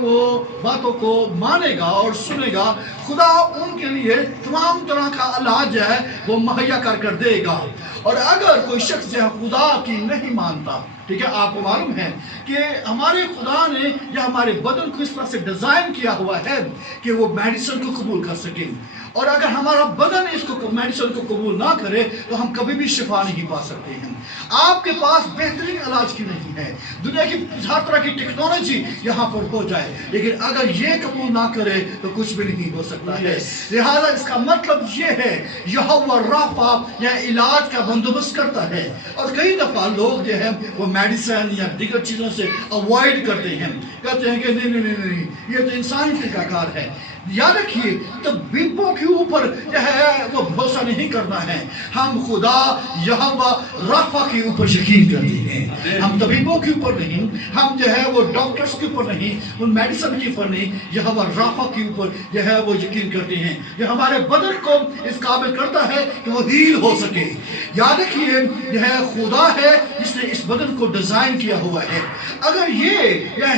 وہ باتوں کو مانے گا اور سنے گا، خدا ان کے لیے تمام طرح کا علاج ہے وہ مہیا کر دے گا۔ اور اگر کوئی شخص خدا کی نہیں مانتا، ٹھیک ہے، آپ کو معلوم ہے کہ ہمارے خدا نے یا ہمارے بدن کو اس طرح سے ڈیزائن کیا ہوا ہے کہ وہ میڈیسن کو قبول کر سکیں، اور اگر ہمارا بدن اس کو میڈیسن کو قبول نہ کرے تو ہم کبھی بھی شفا نہیں پا سکتے ہیں۔ آپ کے پاس بہترین علاج کی نہیں ہے، دنیا کی ہر طرح کی ٹیکنالوجی یہاں پر ہو جائے، لیکن اگر یہ قبول نہ کرے تو کچھ بھی نہیں ہو سکتا ہے۔ لہذا اس کا مطلب یہ ہے یہوہ رافع یا علاج کا بندوبست کرتا ہے، اور کئی دفعہ لوگ جو ہے وہ میڈیسن یا دیگر چیزوں سے اوائڈ کرتے ہیں، کہتے ہیں کہ نہیں یہ تو انسانی طریقہ کار ہے۔ یاد رکھیے طبیبوں کے اوپر جو ہے وہ بھروسہ نہیں کرنا ہے، ہم خدا یہوہ رافع کے اوپر یقین کرتے ہیں، ہم طبیبوں کے اوپر نہیں، ہم جو ہے وہ ڈاکٹرز کے اوپر نہیں، ان میڈیسن کے اوپر نہیں، یہوہ رافع کے اوپر جو ہے وہ یقین کرتے ہیں، جو ہمارے بدن کو اس قابل کرتا ہے کہ وہ ہیل ہو سکے۔ یاد رکھیے یہ خدا ہے جس نے اس بدن کو ڈیزائن کیا ہوا ہے، اگر یہ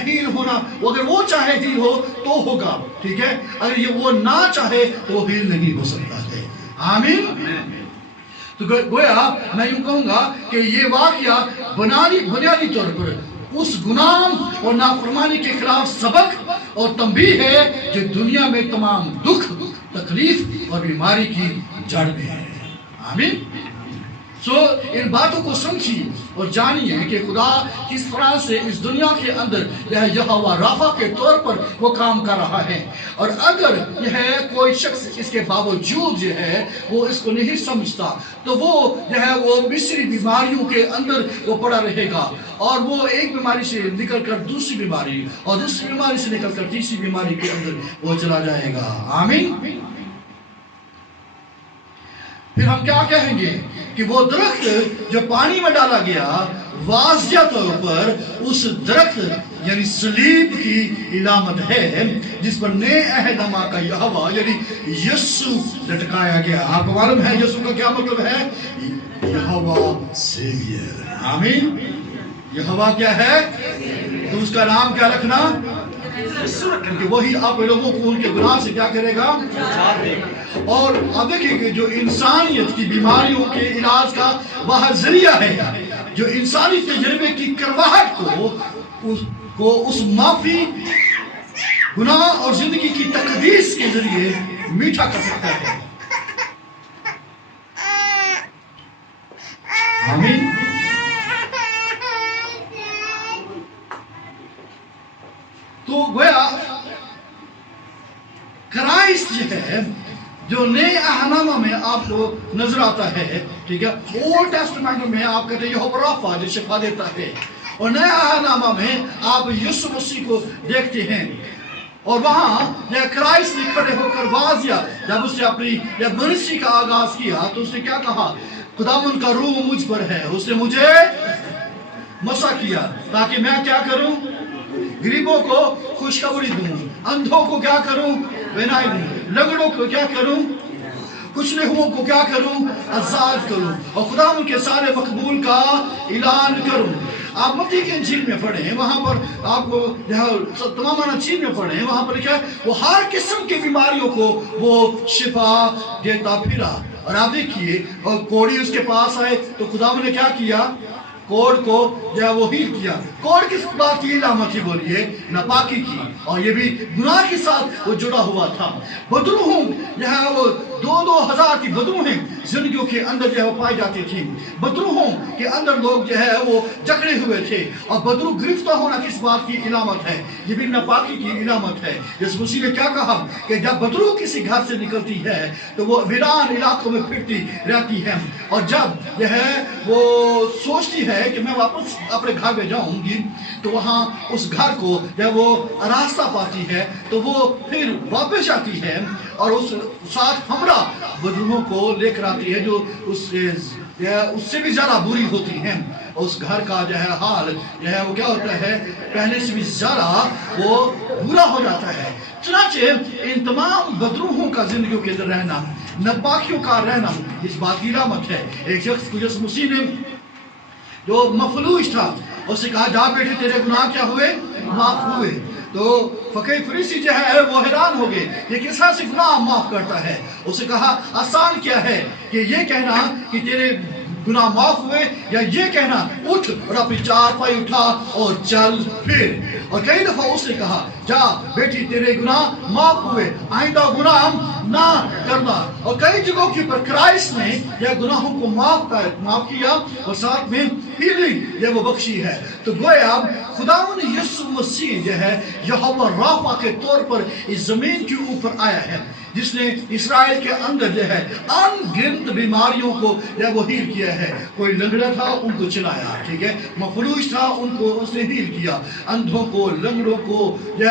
ہیل ہونا، اگر وہ چاہے ہیل ہو تو ہوگا، ٹھیک ہے، اگر یہ وہ نہ چاہے تو وہ ہیل نہیں ہو سکتا ہے۔ آمین۔ تو گویا میں یوں کہوں گا کہ یہ واقعہ بنیادی طور پر اس گناہ اور نافرمانی کے خلاف سبق اور تنبیہ ہے جو دنیا میں تمام دکھ، تکلیف اور بیماری کی جڑ میں ہے۔ آمین۔ ان باتوں کو سمجھیے اور جانیے کہ خدا کس طرح سے اس دنیا کے اندر یہوہ رافع کے طور پر وہ کام کر رہا ہے، اور اگر کوئی شخص اس کے باوجود وہ اس کو نہیں سمجھتا تو وہ مصری بیماریوں کے اندر وہ پڑا رہے گا، اور وہ ایک بیماری سے نکل کر دوسری بیماری، اور دوسری بیماری سے نکل کر تیسری بیماری کے اندر وہ چلا جائے گا۔ آمین۔ پھر ہم کیا کہیں گے کہ وہ درخت جو پانی میں ڈالا گیا واضح طور پر اس درخت یعنی صلیب کی علامت ہے جس پر نئے عہد نامہ کا یہوہ یعنی یسوع لٹکایا گیا۔ آپ کو معلوم ہے یسوع کا کیا مطلب ہے؟ یہوہ سیویئر۔ آمین۔ یہوہ کیا ہے؟ تو اس کا نام کیا رکھنا؟ کیونکہ وہی آپ لوگوں کو ان کے گناہ سے کیا کرے گا؟ اور آپ دیکھیں کہ جو انسانیت کی بیماریوں کے علاج کا وہ ذریعہ ہے، جو انسانی تجربے کی کرواہٹ کو اس معافی، گناہ اور زندگی کی تقدیس کے ذریعے میٹھا کر سکتا ہے۔ آمین۔ تو گویا کرائسٹ جو نئے احنامہ میں آپ کو نظر آتا ہے، ٹھیک ہے، اولڈ ٹیسٹمنٹ میں آپ کہتے ہیں یہوہ رافع جو شفا دیتا ہے، اور نئے احنامہ میں آپ یسوع مسیح کو دیکھتے ہیں، اور وہاں کرائسٹ نے کھڑے ہو کر واضح جب اس نے اپنی منسٹری کا آغاز کیا تو اس نے کیا کہا؟ خداوند کا روح مجھ پر ہے، اس نے مجھے مسح کیا تاکہ میں کیا کروں؟ غریبوں کو خوشخبری دوں، اندھوں کو کیا کروں؟ بینائی دوں، لنگڑوں کو کیا کروں؟ کچلے ہوئوں کو کیا کروں؟ آزاد کروں، اور خدا ان کے سارے مقبول کا اعلان کروں۔ آپ متی کی انجیل میں پڑھیں، وہاں پر آپ کو تمام انجیل میں پڑھیں، وہاں پر لکھا ہے وہ ہر قسم کی بیماریوں کو وہ شفا دیتا پھرا۔ اور آپ دیکھیے کوڑی اس کے پاس آئے تو خدا نے کیا کیا؟ کوڑ کو وہ ہیل کیا۔ کوڑ کس بات کی علامت تھی بولیے؟ ناپاکی کی، اور یہ بھی گناہ کے ساتھ وہ جڑا ہوا تھا۔ بدروہوں وہ 2,000 کی بدروہیں زندگیوں کے اندر وہ پائی جاتی تھی۔ بدروہوں کے اندر لوگ وہ جکڑے ہوئے تھے، اور بدروح گرفتہ ہونا کس بات کی علامت ہے؟ یہ بھی ناپاکی کی علامت ہے۔ جس مسیح نے کیا کہا کہ جب بدروح کسی گھر سے نکلتی ہے تو وہ ویران علاقوں میں پھرتی رہتی ہے، اور جب وہ سوچتی ہے کہ میں واپس اپنے گھر میں جاؤں گی تو وہاں اس گھر کو جب وہ راستہ پاتی ہے تو وہ پھر واپس جاتی ہے، اور اس ساتھ ہمراہ بدروہوں کو لے کر آتی ہے جو اس سے بھی زیادہ بری ہوتی ہیں۔ اس گھر کا حال وہ کیا ہوتا ہے؟ پہلے سے بھی زیادہ وہ برا ہو جاتا ہے۔ چنانچہ ان تمام بدروہوں کا زندگیوں کے اندر رہنا، ناپاکیوں کا رہنا اس بات کی علامت ہے۔ ایک شخص کو یسوع مسیح نے जो मफलूज था, उसने कहा जा बेटे तेरे गुनाह क्या हुए, माफ हुए। तो फकीह फरीसी जो है वो हैरान हो गए, ये किस तरह से गुनाह माफ करता है। उसने कहा आसान क्या है कि ये कहना कि तेरे गुनाह माफ हुए, या ये कहना उठ और अपनी चारपाई उठा और चल फिर। और कई दफा उसने कहा जा बेटी तेरे गुनाह माफ हुए, आइंदा गुनाह ना करना। और कई जगहों के पर क्राइस्ट ने यह गुनाहों को माफ किया और साथ में हीलिंग ये वो बख्शी है। तो गोया खुदावंद यीशु मसीह जो है यहोवा राफा के तौर पर इस जमीन के ऊपर आया है, जिसने इस्राएल के अंदर जो है अनगिनत बीमारियों को जो वो हील किया है। कोई लंगड़ा था उनको चलाया, ठीक है, मफलूज था उनको उसने हील किया, अंधों को, लंगड़ों को,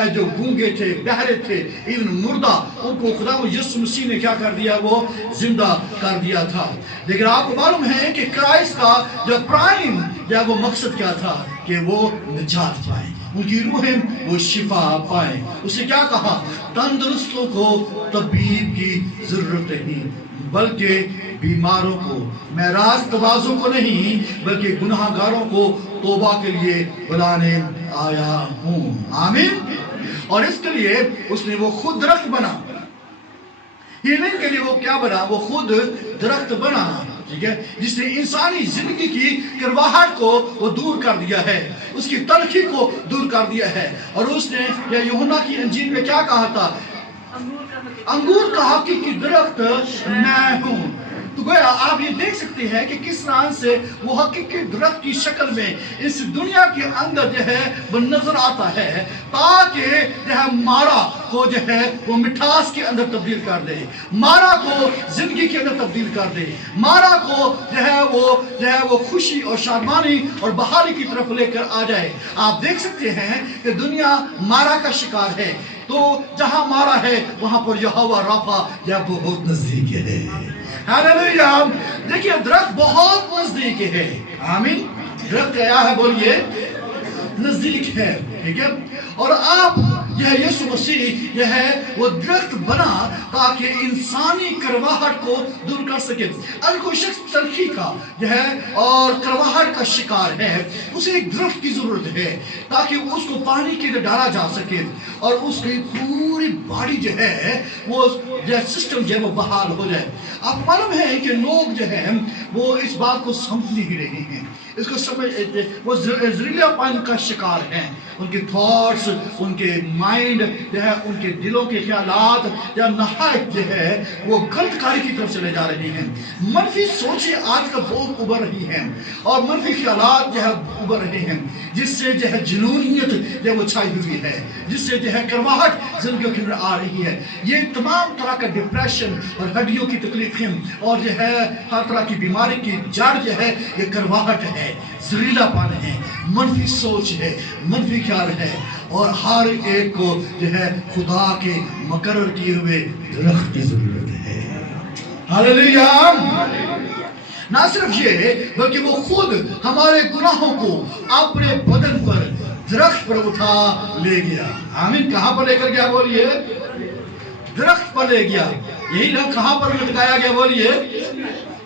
जो गूंगे थे, बहरे थे, इवन मुर्दा, उनको खुदावंद यीशु मसीह ने क्या कर दिया, वो जिंदा कर दिया था। लेकिन आपको मालूम है कि क्राइस्ट का जो प्राइम या वो मकसद क्या था कि वो निजात पाए, उनकी रूहें वो शिफा पाए। उसे क्या कहा, तंदुरुस्तों को तबीब की जरूरत नहीं बल्कि बीमारों को, मैं रास्तबाजों को नहीं बल्कि गुनाहगारों को तौबा के लिए बुलाने आया हूँ। आमीन। और इसके लिए उसने वो खुद दरख्त बना, हीलिंग के लिए वो क्या बना, वो खुद दरख्त बना, ठीक है, जिसने इंसानी जिंदगी की करवाहट को वो दूर कर दिया है, उसकी तलखी को दूर कर दिया है। और उसने या यूहन्ना की इंजील में क्या कहा था, अंगूर का हकीकी दरख्त मैं हूँ। तो गोया आप ये देख सकते हैं कि किस तरह से वो हकीकी दरख्त की शक्ल में इस दुनिया के अंदर जो है वो नजर आता है, ताकि जो है मारा को जो है वो मिठास के अंदर तब्दील कर दे, मारा को जिंदगी के अंदर तब्दील कर दे, मारा को जो है वो खुशी और शादमानी और बहारी की तरफ लेकर आ जाए। आप देख सकते हैं कि दुनिया मारा का शिकार है, तो जहां मारा है वहां पर यहोवा राफा या बहुत नजदीक है। हालेलुया। देखिए दरख्त बहुत नजदीक है। आमीन। दरख्त क्या है, बोलिए, नजदीक है, ठीक है। और आप यह यीशु मसीह यह है वो दरख्त बना ताकि इंसानी करवाहट को दूर कर सके। अगर कोई शख्स तलखी का जो है और करवाहट का शिकार है, उसे एक दरख्त की जरूरत है ताकि उसको पानी के अंदर डाला जा सके और उसकी पूरी बॉडी जो है वो सिस्टम जो है वो बहाल हो जाए। आप मालूम है कि लोग जो है वो इस बात को समझ नहीं रहे हैं, इसको समझ वो जहरीलापन का शिकार हैं। उनके थॉट्स, उनके माइंड जो है, उनके दिलों के ख्यालात या नहायत जो है वो गलत कार्य की तरफ चले जा रहे हैं। मनफी सोचें आजकल बहुत उभर रही हैं और मनफी ख्यालात जो है उभर रहे हैं, जिससे जो है जुनूनियत जो है वो छाई हुई है, जिससे जो है करवाहट जिंदगी के अंदर आ रही है। ये तमाम तरह का डिप्रेशन और हड्डियों की तकलीफें और जो है हर तरह की बीमारी की जड़ जो है ये करवाहट है, जहरीलापन है, मनफी सोच है, मनफी ख्याल है। और हर एक को जो है खुदा के मुकर्रर किए हुए दरख्त की जरूरत है। हालेलुया। ना सिर्फ ये बल्कि वो खुद हमारे गुनाहों को अपने बदन पर दरख्त पर उठा ले गया। आमीन। कहां पर लेकर गया, बोलिए, दरख्त पर ले गया। यही ना कहां पर लटकाया गया, बोलिए,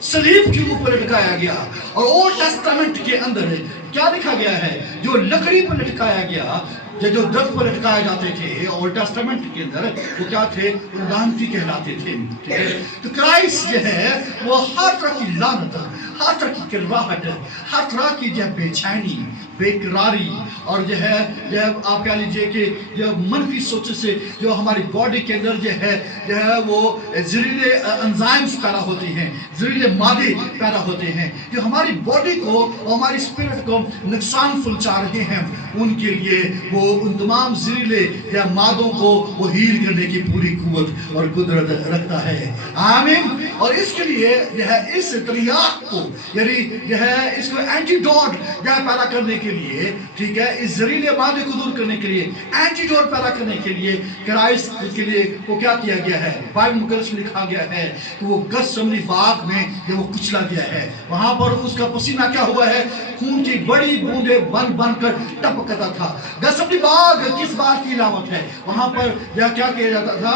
सलीब के ऊपर लटकाया गया। और ओल्ड टेस्टामेंट के अंदर क्या लिखा गया है, जो लकड़ी पर लटकाया गया, जो दरख्त पर लटकाए जाते थे ओल्ड टेस्टामेंट के अंदर, वो क्या थे, लानती कहलाते थे, ठीक है। तो क्राइस्ट जो है वो हर तरह की लानत, हर तरह की करवाहट, हर तरह की जो बेचैनी, बेकरारी और जो है आप कह लीजिए कि जो मनफी सोच से जो हमारी बॉडी के अंदर जो है वो जहरीले एंजाइम्स पैदा होते हैं, जहरीले मादे पैदा होते हैं जो हमारी बॉडी को और हमारी स्पिरिट को नुकसान पहुंचा रहे हैं, उनके लिए वो उन तमाम जहरीले या मादों को वो हील करने की पूरी कुव्वत और कुदरत रखता है। आमीन। और इसके लिए जो है इस तरियाक को यानी जो है इसको एंटीडोट जो है पैदा करने के लिए, ठीक है, इस जहरीले मादे को दूर करने के लिए, एंटीडोट पैदा करने के लिए क्राइस्ट के लिए वो क्या किया गया है, बाइबल मुकद्दस में लिखा गया है कि वो गत्सेमनी बाग में जब वो कुचला गया है, वहां पर उसका पसीना क्या हुआ है, खून की बड़ी बूंदे बन बन कर टपकता था। गत्सेमनी बाग किस बात की अलामत है, वहां पर क्या किया जाता था,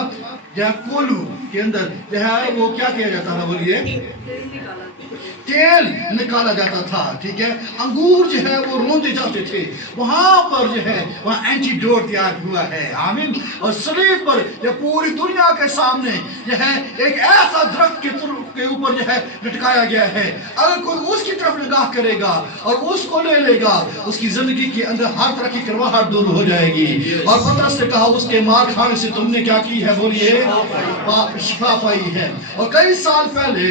जहाँ कोलू के अंदर जो है वो क्या किया जाता था, बोलिए, तेल तेल निकाला जाता था, ठीक है, अंगूर जो है वो रोंदे जाते थे, वहां पर जो है वहां एंटीडोट तैयार हुआ है, आमीन। और सलीब पर ये पूरी दुनिया के सामने जो है एक ऐसा दरख्त के ऊपर जो है लटकाया गया है, अगर कोई उसकी तरफ निगाह करेगा और उसको ले लेगा, उसकी जिंदगी के अंदर हर तरह की करवाहट दूर हो जाएगी। और पतरस ने कहा उसके मार खाने से तुमने क्या की है, बोलिए शिफा पाई है। और कई साल पहले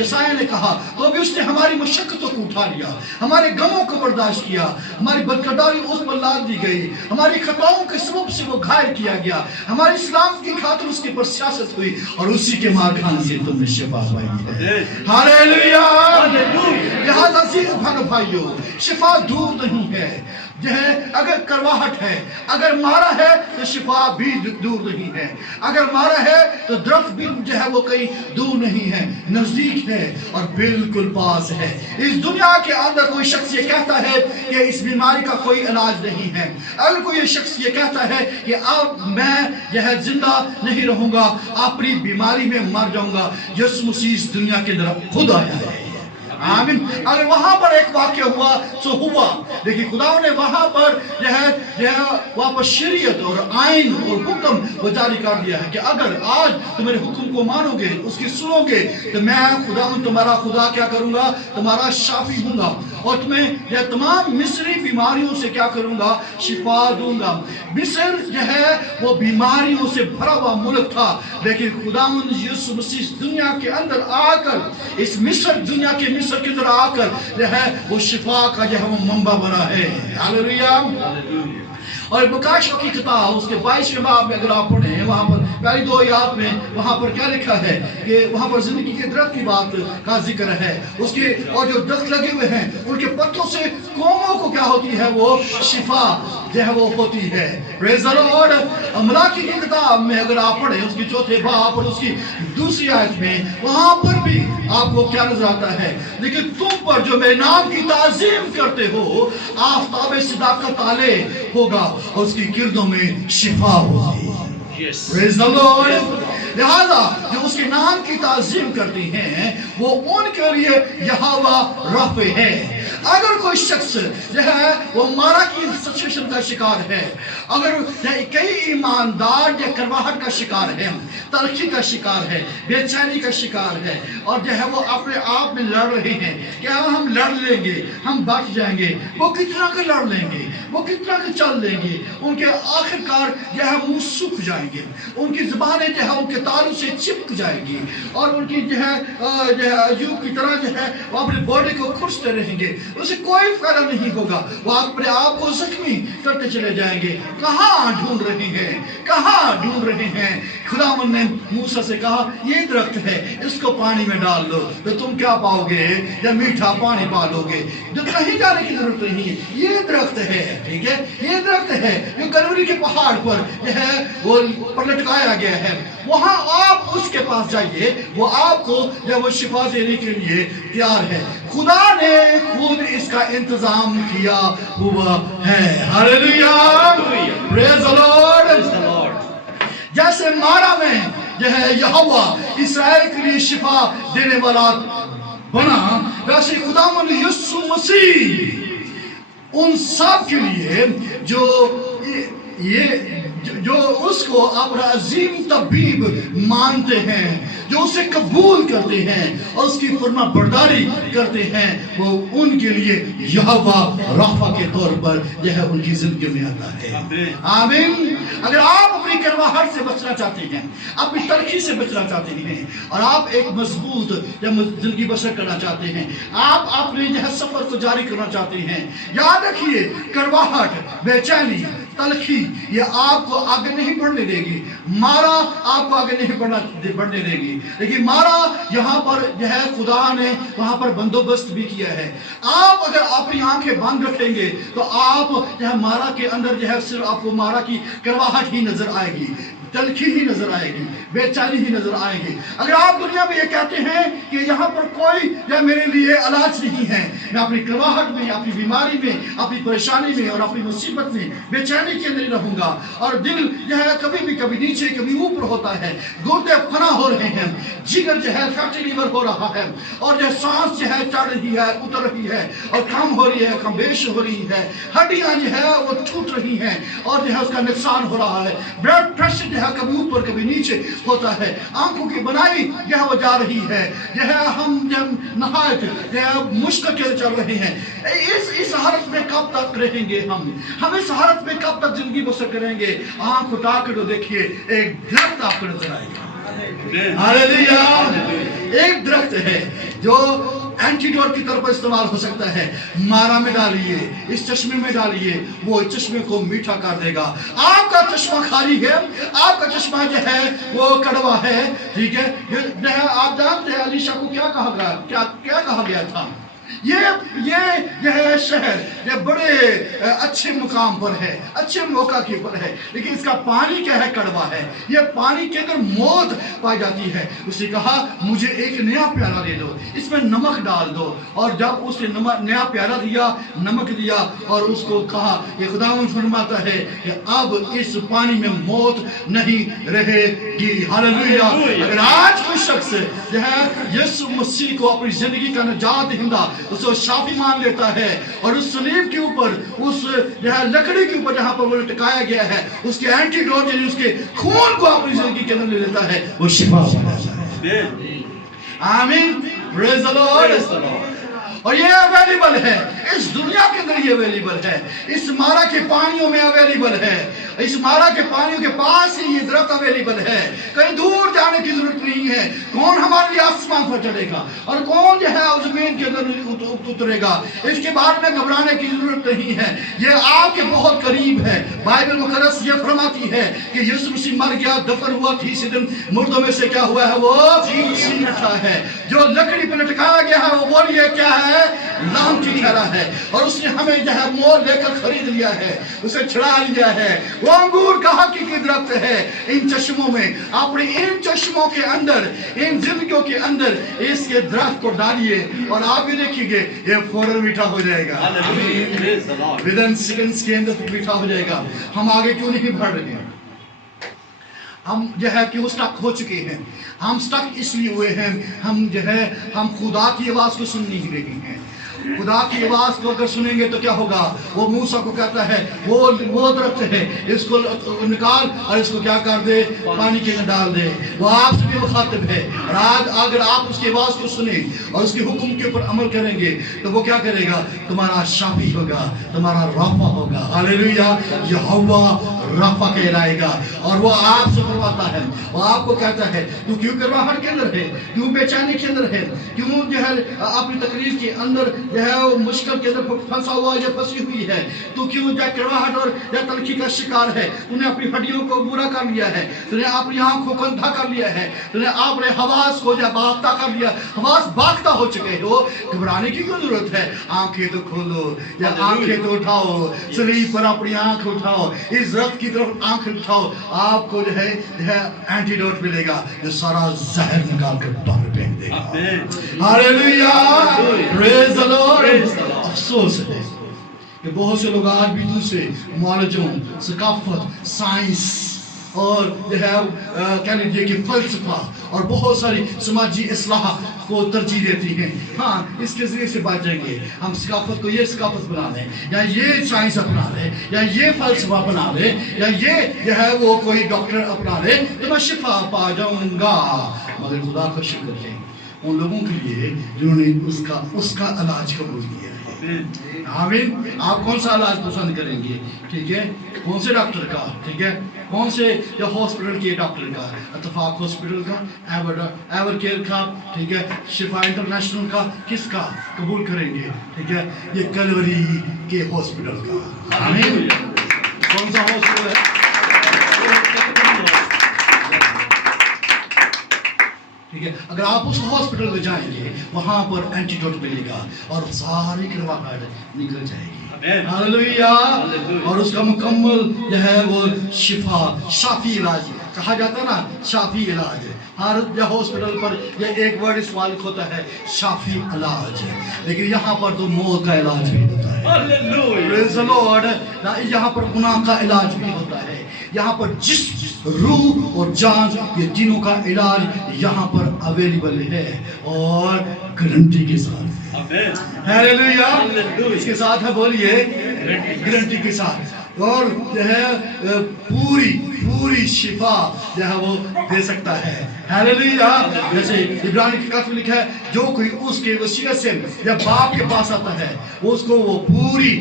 यशायाह ने कहा तो भी उसने हमारी मशक्कतों को उठा लिया, हमारे गमों को बर्दाश्त किया, हमारी बदकिरदारी उस पर लाद दी गई, हमारी खताओं के सबब से वो घायल किया गया, हमारे इस्लाम की खातिर उसके पर सियासत हुई और उसी के मार खाने से तुमने शिफा पाई है। हालेलुया। लिहाजा अजीज भाइयों, शिफा दूर नहीं है, जो है अगर करवाहट है, अगर मारा है तो शिफा भी दूर नहीं है, अगर मारा है तो दर्द भी जो है वो कहीं दूर नहीं है, नजदीक है और बिल्कुल पास है। इस दुनिया के अंदर कोई शख्स ये कहता है कि इस बीमारी का कोई इलाज नहीं है, अगर कोई शख्स ये कहता है कि अब मैं जो है जिंदा नहीं रहूंगा, अपनी बीमारी में मर जाऊंगा, यीशु मसीह इस दुनिया के अंदर खुद आया है, आमीन। अगर वहां पर एक वाक्य हुआ तो हुआ, देखिए खुदा ने वहां पर जो है वहां पर शरीयत और आइन और हुक्म वो जारी कर दिया है कि अगर आज तुम मेरे हुक्म को मानोगे, उसकी सुनोगे, तो मैं खुदा तुम्हारा खुदा क्या करूंगा, तुम्हारा शाफी हूंगा और तुम्हें यह तमाम मिस्री बीमारियों से क्या करूंगा, शिफा दूंगा। मिस्र जो है वो बीमारियों से भरा हुआ मुल्क था, लेकिन खुदावंद यीशु मसीह इस दुनिया के अंदर आकर, इस मिस्र दुनिया के मिस्र के अंदर आकर जो है वो शिफा का जो है वो मंबा बना है। हालेलुया। और मुकाशवा की किताब उसके 22वें बाब में अगर आप पढ़ें, वहां पर पहली 2 आयत में वहां पर क्या लिखा है कि वहां पर जिंदगी के दरख्त की बात का जिक्र है, उसके और जो दरख्त लगे हुए हैं उनके पत्तों से कौमों को क्या होती है, वो शिफा जो है वो होती है। Praise the Lord. मलाकी की किताब में अगर आप पढ़ें उसकी 4थे बाब और उसकी 2री आयत में, वहां पर भी आपको क्या नजर आता है, लेकिन तुम पर जो मेरे नाम की ताजीम करते हो आफताब सदाकत ताले होगा और उसकी किरणों में शिफा होगी। Praise the Lord। लिहाजा जो उसके नाम की ताजीम करती हैं वो उनके लिए यहोवा रफ़े है। अगर कोई शख्स जो है वो मारा की सिचुएशन का शिकार है, अगर कई ईमानदार या करवाहट का शिकार है, तलखी का शिकार है, बेचैनी का शिकार है और जो है वो अपने आप में लड़ रहे हैं कि हम लड़ लेंगे, हम बच जाएंगे, वो कितना का लड़ लेंगे, वो कितना का चल लेंगे, उनके आखिरकार जो है मुंह सूख जाएंगे, उनकी ज़बानें जो है उनके तालू से चिपक जाएगी और उनकी जो है अयूब की तरह जो है वो अपनी बॉडी को खुरसते रहेंगे, उसे कोई फायदा नहीं होगा, वो अपने आप को जख्मी करते चले जाएंगे। कहाँ ढूंढ रहे हैं, कहाँ ढूंढ रहे हैं। खुदावंद ने मूसा से कहा ये दरख्त है, इसको पानी में डाल दो तो तुम क्या पाओगे, या मीठा पानी पालोगे, जो कहीं जाने की जरूरत नहीं है, ये दरख्त है, ठीक है, ये दरख्त है जो कलवरी के पहाड़ पर जो है वो लटकाया गया है, वहां आप उसके पास जाइए, वो आपको जब वो शिफा देने के लिए तैयार है। खुदा ने खुद इसका इंतजाम किया हुआ है। हालेलुया। Praise the Lord. जैसे मारा में जो है यहोवा इस्राएल के लिए शिफा देने वाला बना, वैसे खुदावंद यीशु मसीह उन सब के लिए जो उसको अपना अजीम तबीब मानते हैं, जो उसे कबूल करते हैं और उसकी फरमा बरदारी करते हैं, वो उनके लिए यहोवा राफा के तौर पर जो है उनकी जिंदगी में आता है। आमीन। अगर आप अपनी करवाहट से बचना चाहते हैं, अपनी तलखी से बचना चाहते हैं और आप एक मजबूत जिंदगी बसर करना चाहते हैं, आप अपने जो है सफर को जारी करना चाहते हैं, याद रखिए करवाहट, बेचैनी, तलखी ये आपको आगे नहीं बढ़ने देगी, मारा आपको आगे नहीं बढ़ने देगी, लेकिन मारा यहाँ पर जो है खुदा ने वहाँ पर बंदोबस्त भी किया है। आप अगर अपनी आंखें बंद रखेंगे तो आप जो है मारा के अंदर जो है सिर्फ आपको मारा की करवाहट ही नजर आएगी, तलखी ही नजर आएगी, बेचैनी ही नजर आएगी। अगर आप दुनिया में ये कहते हैं कि यहाँ पर कोई या मेरे लिए इलाज नहीं है, मैं अपनी करवाहट में, अपनी बीमारी में, अपनी परेशानी में और अपनी मुसीबत में, बेचैनी शरीर के अंदर रहूंगा। और दिल जो है कभी नीचे कभी ऊपर होता है, गुर्दे फना हो रहे हैं, जिगर जो है फैटी लीवर हो रहा है, और जो सांस जो है चढ़ रही है उतर रही है और कम हो रही है, कम बेश हो रही है, हड्डियां जो है वो टूट रही हैं और जो है उसका नुकसान हो रहा है। ब्लड प्रेशर जो है कभी ऊपर कभी नीचे होता है, आंखों की बनाई जो है वो जा रही है, जो है हम जब नहायत जो है मुश्किल के चल रहे हैं। इस हालत में कब तक रहेंगे हम इस हालत में कब तक जिंदगी बसर करेंगे? आंख उठा कर तो देखिए, एक दरख्त आपको नजर आएगा। हालेलुया। एक दरख्त है जो एंटीडोट की तरफ इस्तेमाल हो सकता है। मारा में डालिए, इस चश्मे में डालिए, वो चश्मे को मीठा कर देगा। आपका चश्मा खाली है, आपका चश्मा जो है वो कड़वा है, ठीक है। आप जानते हैं अलीशा को क्या कहा गया था? ये है शहर, ये बड़े अच्छे मुकाम पर है, अच्छे मौका के ऊपर है, लेकिन इसका पानी क्या है? कड़वा है। ये पानी के अंदर मौत पाई जाती है। उसने कहा मुझे एक नया प्याला दे दो, इसमें नमक डाल दो। और जब उसने नया प्याला दिया, नमक दिया और उसको कहा, ये खुदावंद फरमाता है कि अब इस पानी में मौत नहीं रहेगी। हालेलुया। अगर आज कोई शख्स जो है यीशु मसीह को अपनी जिंदगी का निजात दहिंदा, उसको शाफी मान लेता है और उस सलीब के ऊपर, उस लकड़ी के ऊपर जहां पर वो लटकाया गया है, उसके एंटीडोट यानी उसके खून को अपनी जिंदगी के अंदर ले लेता है, वो शिफा पाता है। आमीन। Praise the Lord. और ये अवेलेबल है, इस दुनिया के अंदर ये अवेलेबल है, इस मारा के पानियों में अवेलेबल है, इस मारा के पानियों के पास ही ये दरख्त अवेलेबल है। कहीं दूर जाने की जरूरत नहीं है। कौन हमारे लिए आसमान पर चढ़ेगा और कौन जो है जमीन के अंदर उतरेगा? इसके बारे में घबराने की जरूरत नहीं है, ये आपके बहुत करीब है। बाइबल मुकद्दस ये फरमाती है कि यीशु मसीह मर गया, दफन हुआ, तीसरे दिन मुर्दों में से क्या हुआ है? वो जी उठा है। जो लकड़ी पर लटकाया गया है वो बोलिए क्या है? लांठी ठहरा है। और उसने हमें जो है मोल लेकर खरीद लिया है, उसे छुड़ा लिया है। वो अंगूर का हकीकी दरख्त है। इन चश्मों में, अपने इन चश्मों के अंदर, इन जिंदगियों के अंदर इसके दरख्त को डालिए और आप भी देखिए ये फौरन मीठा हो जाएगा। विदिन सेकंड्स के अंदर मीठा हो जाएगा। हम आगे क्यों नहीं बढ़ रहे हैं? हम जो है क्यों स्टक हो चुके हैं? हम स्टक इसलिए हुए हैं, हम खुदा की आवाज को सुन नहीं रहे हैं। खुदा की आवाज को अगर सुनेंगे तो क्या होगा? वो मूसा को कहता है वो दरख्त है, इसको निकाल और इसको क्या कर दे? पानी के अंदर डाल दे। वो आपसे भी मुखातिब है। और आज अगर आप उसकी आवाज को सुने और उसके हुक्म के ऊपर अमल करेंगे तो वो क्या करेगा? तुम्हारा शाफी होगा, तुम्हारा राफा होगा। हालेलुया। यहोवा राफा कहलाएगा। और वो आपसे फरमाता है, वो आपको कहता है तू क्यों करवाहट के अंदर है, क्यों बेचैनी के अंदर है, क्यों जो है अपनी तकलीफ के अंदर जो है वो मुश्किल के अंदर फंसा हुआ या फंसी हुई है? तू क्यों जो करवाहट और या तलखी का शिकार है? तूने अपनी हड्डियों को बुरा कर लिया है, तूने अपनी आंखों को अंधा कर लिया है, तूने अपने हवास को जो बाख्ता कर लिया, हवास बाख्ता हो चुके हो। घबराने की क्यों जरूरत है? आंखें तो खोलो या आंखें तो उठाओ, सलीब पर अपनी आंख उठाओ, इस रथ की तरफ आंख उठाओ, आपको जो है एंटीडोट मिलेगा जो सारा जहर निकाल कर बाहर फेंक देगा। हालेलुया। Praise the Lord. अफसोस है कि बहुत से लोग आज भी दूसरे मॉलेजों, सकाफत, साइंस और जो है कह लीजिए कि फलसफा और बहुत सारी समाजी इस्लाह को तरजीह देती हैं। हाँ, इसके जरिए से बचेंगे। हम सकाफत को ये सकाफत बना लें, या ये साइंस अपना लें, या ये फलसफा बना लें, या ये जो है वो कोई डॉक्टर अपना ले तो मैं शिफा पा जाऊंगा। मगर खुदा का शुक्र है उन लोगों के लिए जिन्होंने उसका इलाज कबूल किया है। आमीन। आप कौन सा इलाज पसंद करेंगे? ठीक है, कौन से डॉक्टर का? ठीक है, कौन से या हॉस्पिटल के डॉक्टर का? इत्तेफाक हॉस्पिटल का, एवर केयर का, ठीक है, शिफा इंटरनेशनल का, किसका कबूल करेंगे? ठीक है, ये कलवरी के हॉस्पिटल का। आमीन। कौन सा हॉस्पिटल है? ठीक है, अगर आप उस हॉस्पिटल में जाएंगे वहां पर एंटीडोट मिलेगा और सारी करवाहट निकल जाएगी। हालेलुया। और उसका मुकम्मल जो है वो शिफा, शाफी इलाज कहा जाता है ना, शाफी इलाज। हर हॉस्पिटल पर यह एक वर्ड इस्तेमाल होता है, शाफी इलाज, लेकिन यहाँ पर तो मौत का इलाज भी होता है। Praise the Lord। यहाँ पर गुनाह का इलाज भी होता है, यहाँ पर जिस्म, रूह और जान, ये तीनों का इलाज यहाँ पर अवेलेबल है और गारंटी के साथ। हालेलुया। इसके साथ है, बोलिए, गारंटी के साथ। और जो है पूरी शिफा जो है वो दे सकता है। हालेलुया। जैसे इब्रानी की किताब में लिखा है, जो कोई उसके वसीले से जब बाप के पास आता है उसको वो पूरी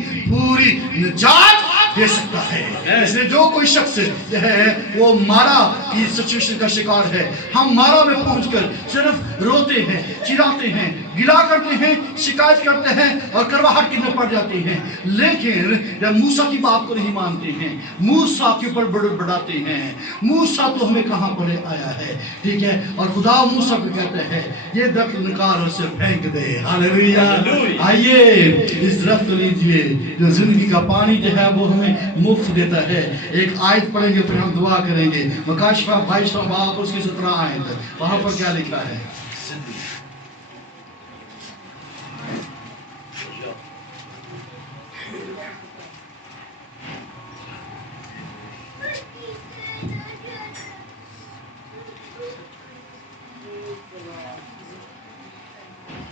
निजात दे सकता है। इसलिए जो कोई शख्स जो है वो मारा की सिचुएशन का शिकार है, हम मारा में पहुंचकर सिर्फ रोते हैं, चिल्लाते हैं, गिला करते हैं, शिकायत करते हैं और करवाहट करने पड़ जाती हैं, लेकिन जब मूसा की बात को नहीं मानते हैं, मूसा के ऊपर बढ़ाते हैं, मूसा तो हमें कहां पर आया है, ठीक है, और खुदा मूसा को कहते हैं ये दरख्त निकाल और सिर्फ फेंक दे। हालेलुया। आइए इस दरख्त को लीजिए जो जिंदगी का पानी जो है वो हमें मुफ्त देता है। एक आयत पढ़ेंगे फिर हम दुआ करेंगे। मुकाशिफा 22वां बाब उसकी 17 आयत, वहां पर क्या लिखा है?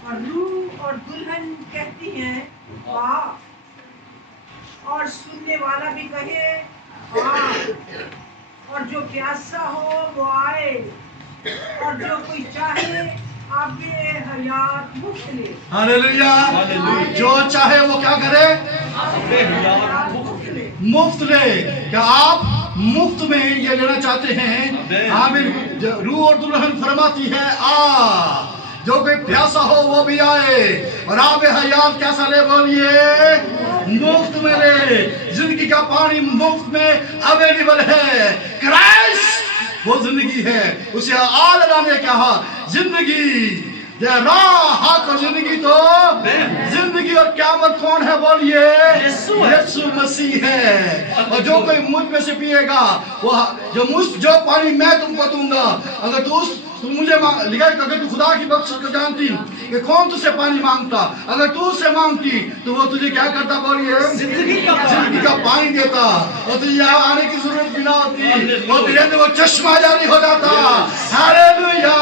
और रूह और दुल्हन कहती हैं वाह, और सुनने वाला भी कहे वाह, और जो प्यासा हो वो आए, और जो कोई चाहे आबे हयात मुफ्त ले। हालेलुया। जो चाहे वो क्या करे? मुफ्त ले। क्या आप मुफ्त में ये लेना चाहते हैं? आमीन। रूह और दुल्हन फरमाती है आ, जो कोई प्यासा हो वो भी आए, और आबे हयात कैसा ले? बोलिए, मुफ्त में ले। जिंदगी का पानी मुफ्त में अवेलेबल है। क्राइस्ट वो जिंदगी है, उसे आल ने कहा जिंदगी राह का जिंदगी, तो जिंदगी और क़यामत कौन है? बोलिए, यीशु मसीह है। और जो कोई मुझ में से पिएगा वो जो पानी मैं तुमको दूंगा, अगर तू मुझे लिखा, अगर तू खुदा की बख्शिश को जानती कि कौन तुझसे पानी मांगता, अगर तू उससे मांगती तो वो तुझे क्या करता? बोलिए, जिंदगी का पानी देता, और तुझे यहाँ आने की जरूरत भी ना होती, और तुझे तो वो चश्मा जारी हो जाता। हालेलुया।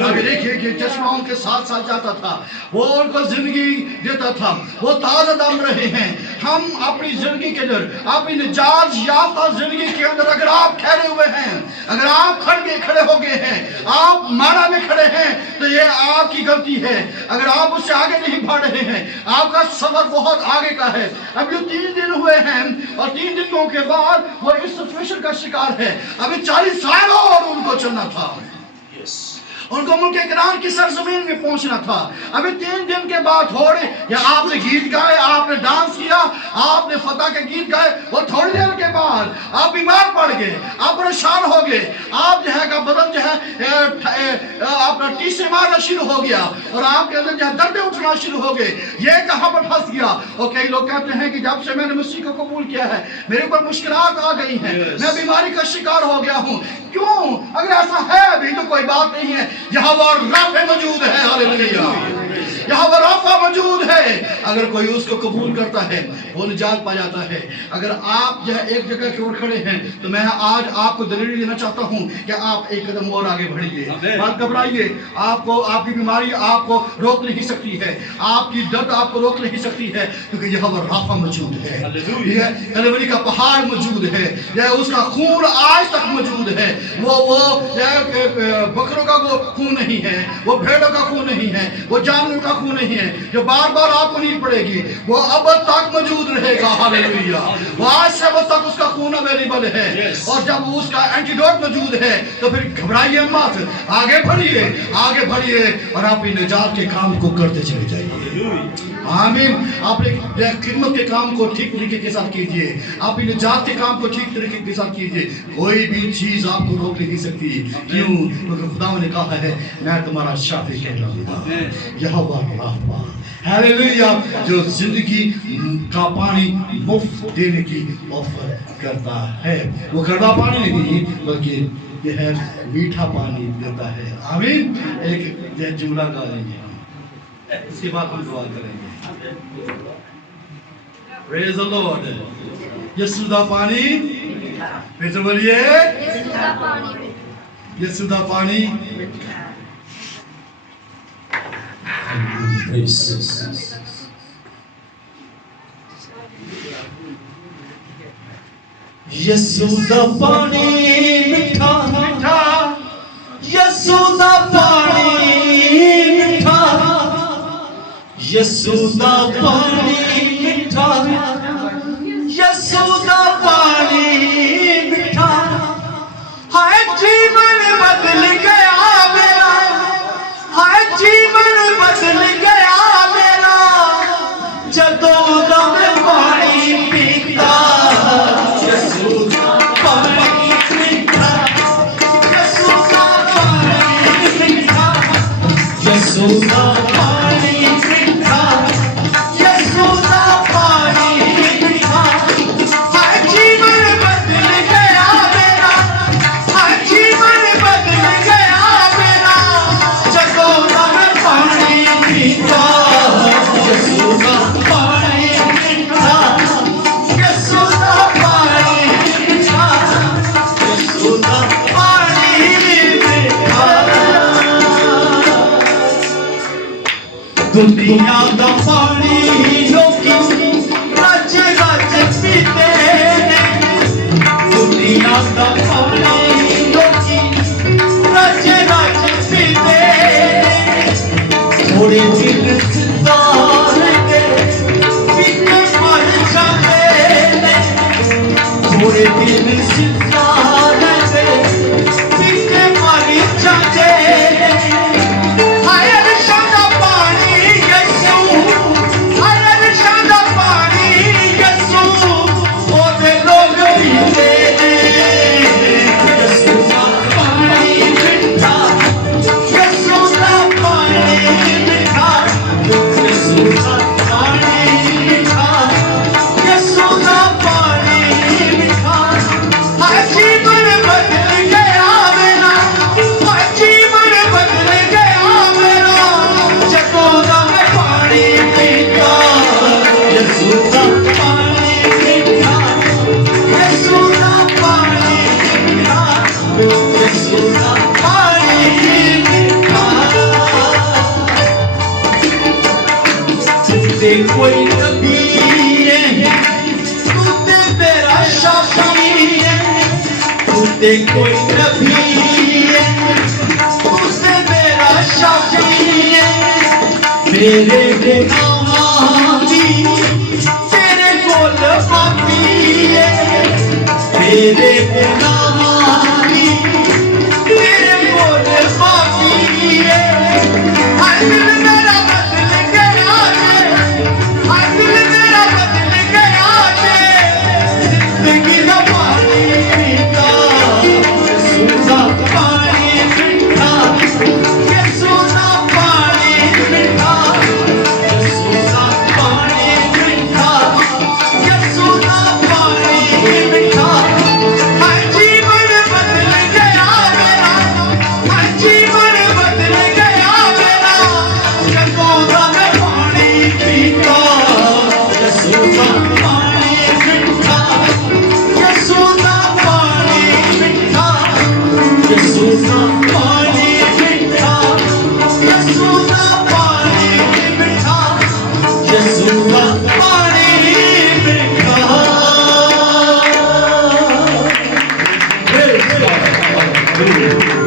अभी देखिए कि चश्मा उनके साथ साथ जाता था, वो उनको जिंदगी देता था, वो ताजा दम रहे हैं। हम अपनी जिंदगी के अंदर, अपनी निजात याफ्ता जिंदगी के अंदर अगर आप ठहरे हुए हैं, अगर आप खड़े हो गए हैं, आप मारा में खड़े हैं, तो ये आपकी गलती है। अगर आप उससे आगे नहीं बढ़ रहे हैं, आपका सफर बहुत आगे का है। अभी 3 दिन हुए हैं और 3 दिनों के बाद वो इस सिचुएशन का शिकार है। अभी 40 साल और उनको चलना था, उनको मुल्क किनार की सरजमीन में पहुंचना था। अभी 3 दिन के बाद थोड़े, या आपने गीत गाए, आपने डांस किया, आपने फतह के गीत गाए, और थोड़ी देर के बाद आप बीमार पड़ गए, आप परेशान हो गए, आप जो है का बदन जो है आपका टीसे मारना शुरू हो गया, और आपके अंदर जो है दर्द उठना शुरू हो गए। ये कहां पर फंस गया? और कई लोग कहते हैं कि जब से मैंने मसीह को कबूल किया है मेरे ऊपर मुश्किलात आ गई हैं, मैं बीमारी का शिकार हो गया हूं। क्यों? अगर ऐसा है अभी तो कोई बात नहीं है, यहाँ वो राफे मौजूद है। हालेलुया। यहाँ वो राफा मौजूद है। अगर कोई उसको कबूल करता है वो निजात पा जाता है। अगर आप जो है एक जगह की ओर खड़े हैं तो मैं आज आपको दलील देना चाहता हूँ कि आप एक कदम और आगे बढ़िए, मत घबराइए। आपको आपकी बीमारी आपको रोक नहीं सकती है, आपकी दर्द आपको रोक नहीं सकती है, क्योंकि यहाँ वो राफा मौजूद है। कलवरी का पहाड़ मौजूद है, यह उसका खून आज तक मौजूद है। वो बकरों का वो खून नहीं है, वो भेड़ों का खून नहीं है, वो जानवरों का खून नहीं है जो बार बार आपको नीड पड़ेगी, वो अब तक मौजूद रहेगा। हालेलुया। वो आज से अब तक उसका खून अवेलेबल है, और जब उसका एंटीडोट मौजूद है तो फिर घबराइए मत, आगे बढ़िए और अपनी निजात के काम को करते चले जाइए। आमीन। आप एक खिदमत के काम को ठीक तरीके के साथ कीजिए, आप निजात के काम को ठीक तरीके के साथ कीजिए। कोई भी चीज आपको रोक नहीं सकती। क्यों? क्योंकि खुदा ने कहा है मैं तुम्हारा शाफी कहलाऊंगा, यहोवा राफा। हालेलुया। जो जिंदगी का पानी मुफ्त देने की ऑफर करता है, वो कड़वा पानी नहीं बल्कि ये है मीठा पानी देता है। आमीन। एक जुमला गा लेंगे, इसके बाद हम दुआ करेंगे। Praise the Lord. यीशु दा पानी, फिर से बोलिए यीशु दा पानी। यीशु दा पानी मीठा मीठा, यीशु दा पानी मीठा, यीशु दा पानी मीठा, यीशु दा पानी मीठा। हाय जीवन बदल गया मेरा, हाय जीवन बदल गया मेरा, जदों दा मैं पानी पीता। यीशु दा पानी मीठा, यीशु दा पानी मीठा, यीशु दा पानी मीठा, यीशु दा पानी मीठा। हाय जीवन बदल गया मेरा, हाय जीवन बदल गया मेरा, जदों दा मैं पानी पीता। यीशु दा पानी मीठा, यीशु दा पानी मीठा, यीशु दा पानी मीठा। दुनिया दा पानी लोकी रज रज पीते ने, दुनिया दा पानी लोकी रज रज पीते। थोड़े दिन जिंदा रहते पीके मर जाते ने, थोड़े दिन जिंदा रहते पीके मर जाते ने। हाय अरशां दा पानी यीशु, हाय अरशां दा पानी यीशु, ओदे लोग पीते ने। यीशु दा पानी मीठा, यीशु दा पानी मीठा, यीशु दा पानी मीठा, यीशु दा पानी मीठा। हाय जीवन बदल गया मेरा, हाय जीवन बदल गया मेरा, जदों दा मैं पानी पीता। यीशु दा पानी मीठा, यीशु दा पानी मीठा, यीशु दा पानी मीठा। तुझे कोई नबी है, तुझे मेरा शाफी है, तुझे कोई नबी है, तुझे मेरा शाफी है। मेरे गुनाहां तेरे कोल माफी है, मेरे गुनाहां तेरे कोल माफी है। हाय दिल मेरा बदल गया है, हाय दिल मेरा बदल गया है, जिंदगी दा पानी पीता। यीशु दा पानी मीठा, यीशु दा पानी मीठा, यीशु दा पानी मीठा, यीशु दा पानी मीठा। हाय जीवन बदल गया मेरा, हाय जीवन बदल गया मेरा, जदों दा मैं पानी पीता। यीशु दा पानी मीठा, यीशु दा पानी मीठा, यीशु दा पानी मीठा, यीशु दा पानी मीठा, यीशु दा पानी मीठा। Praise God.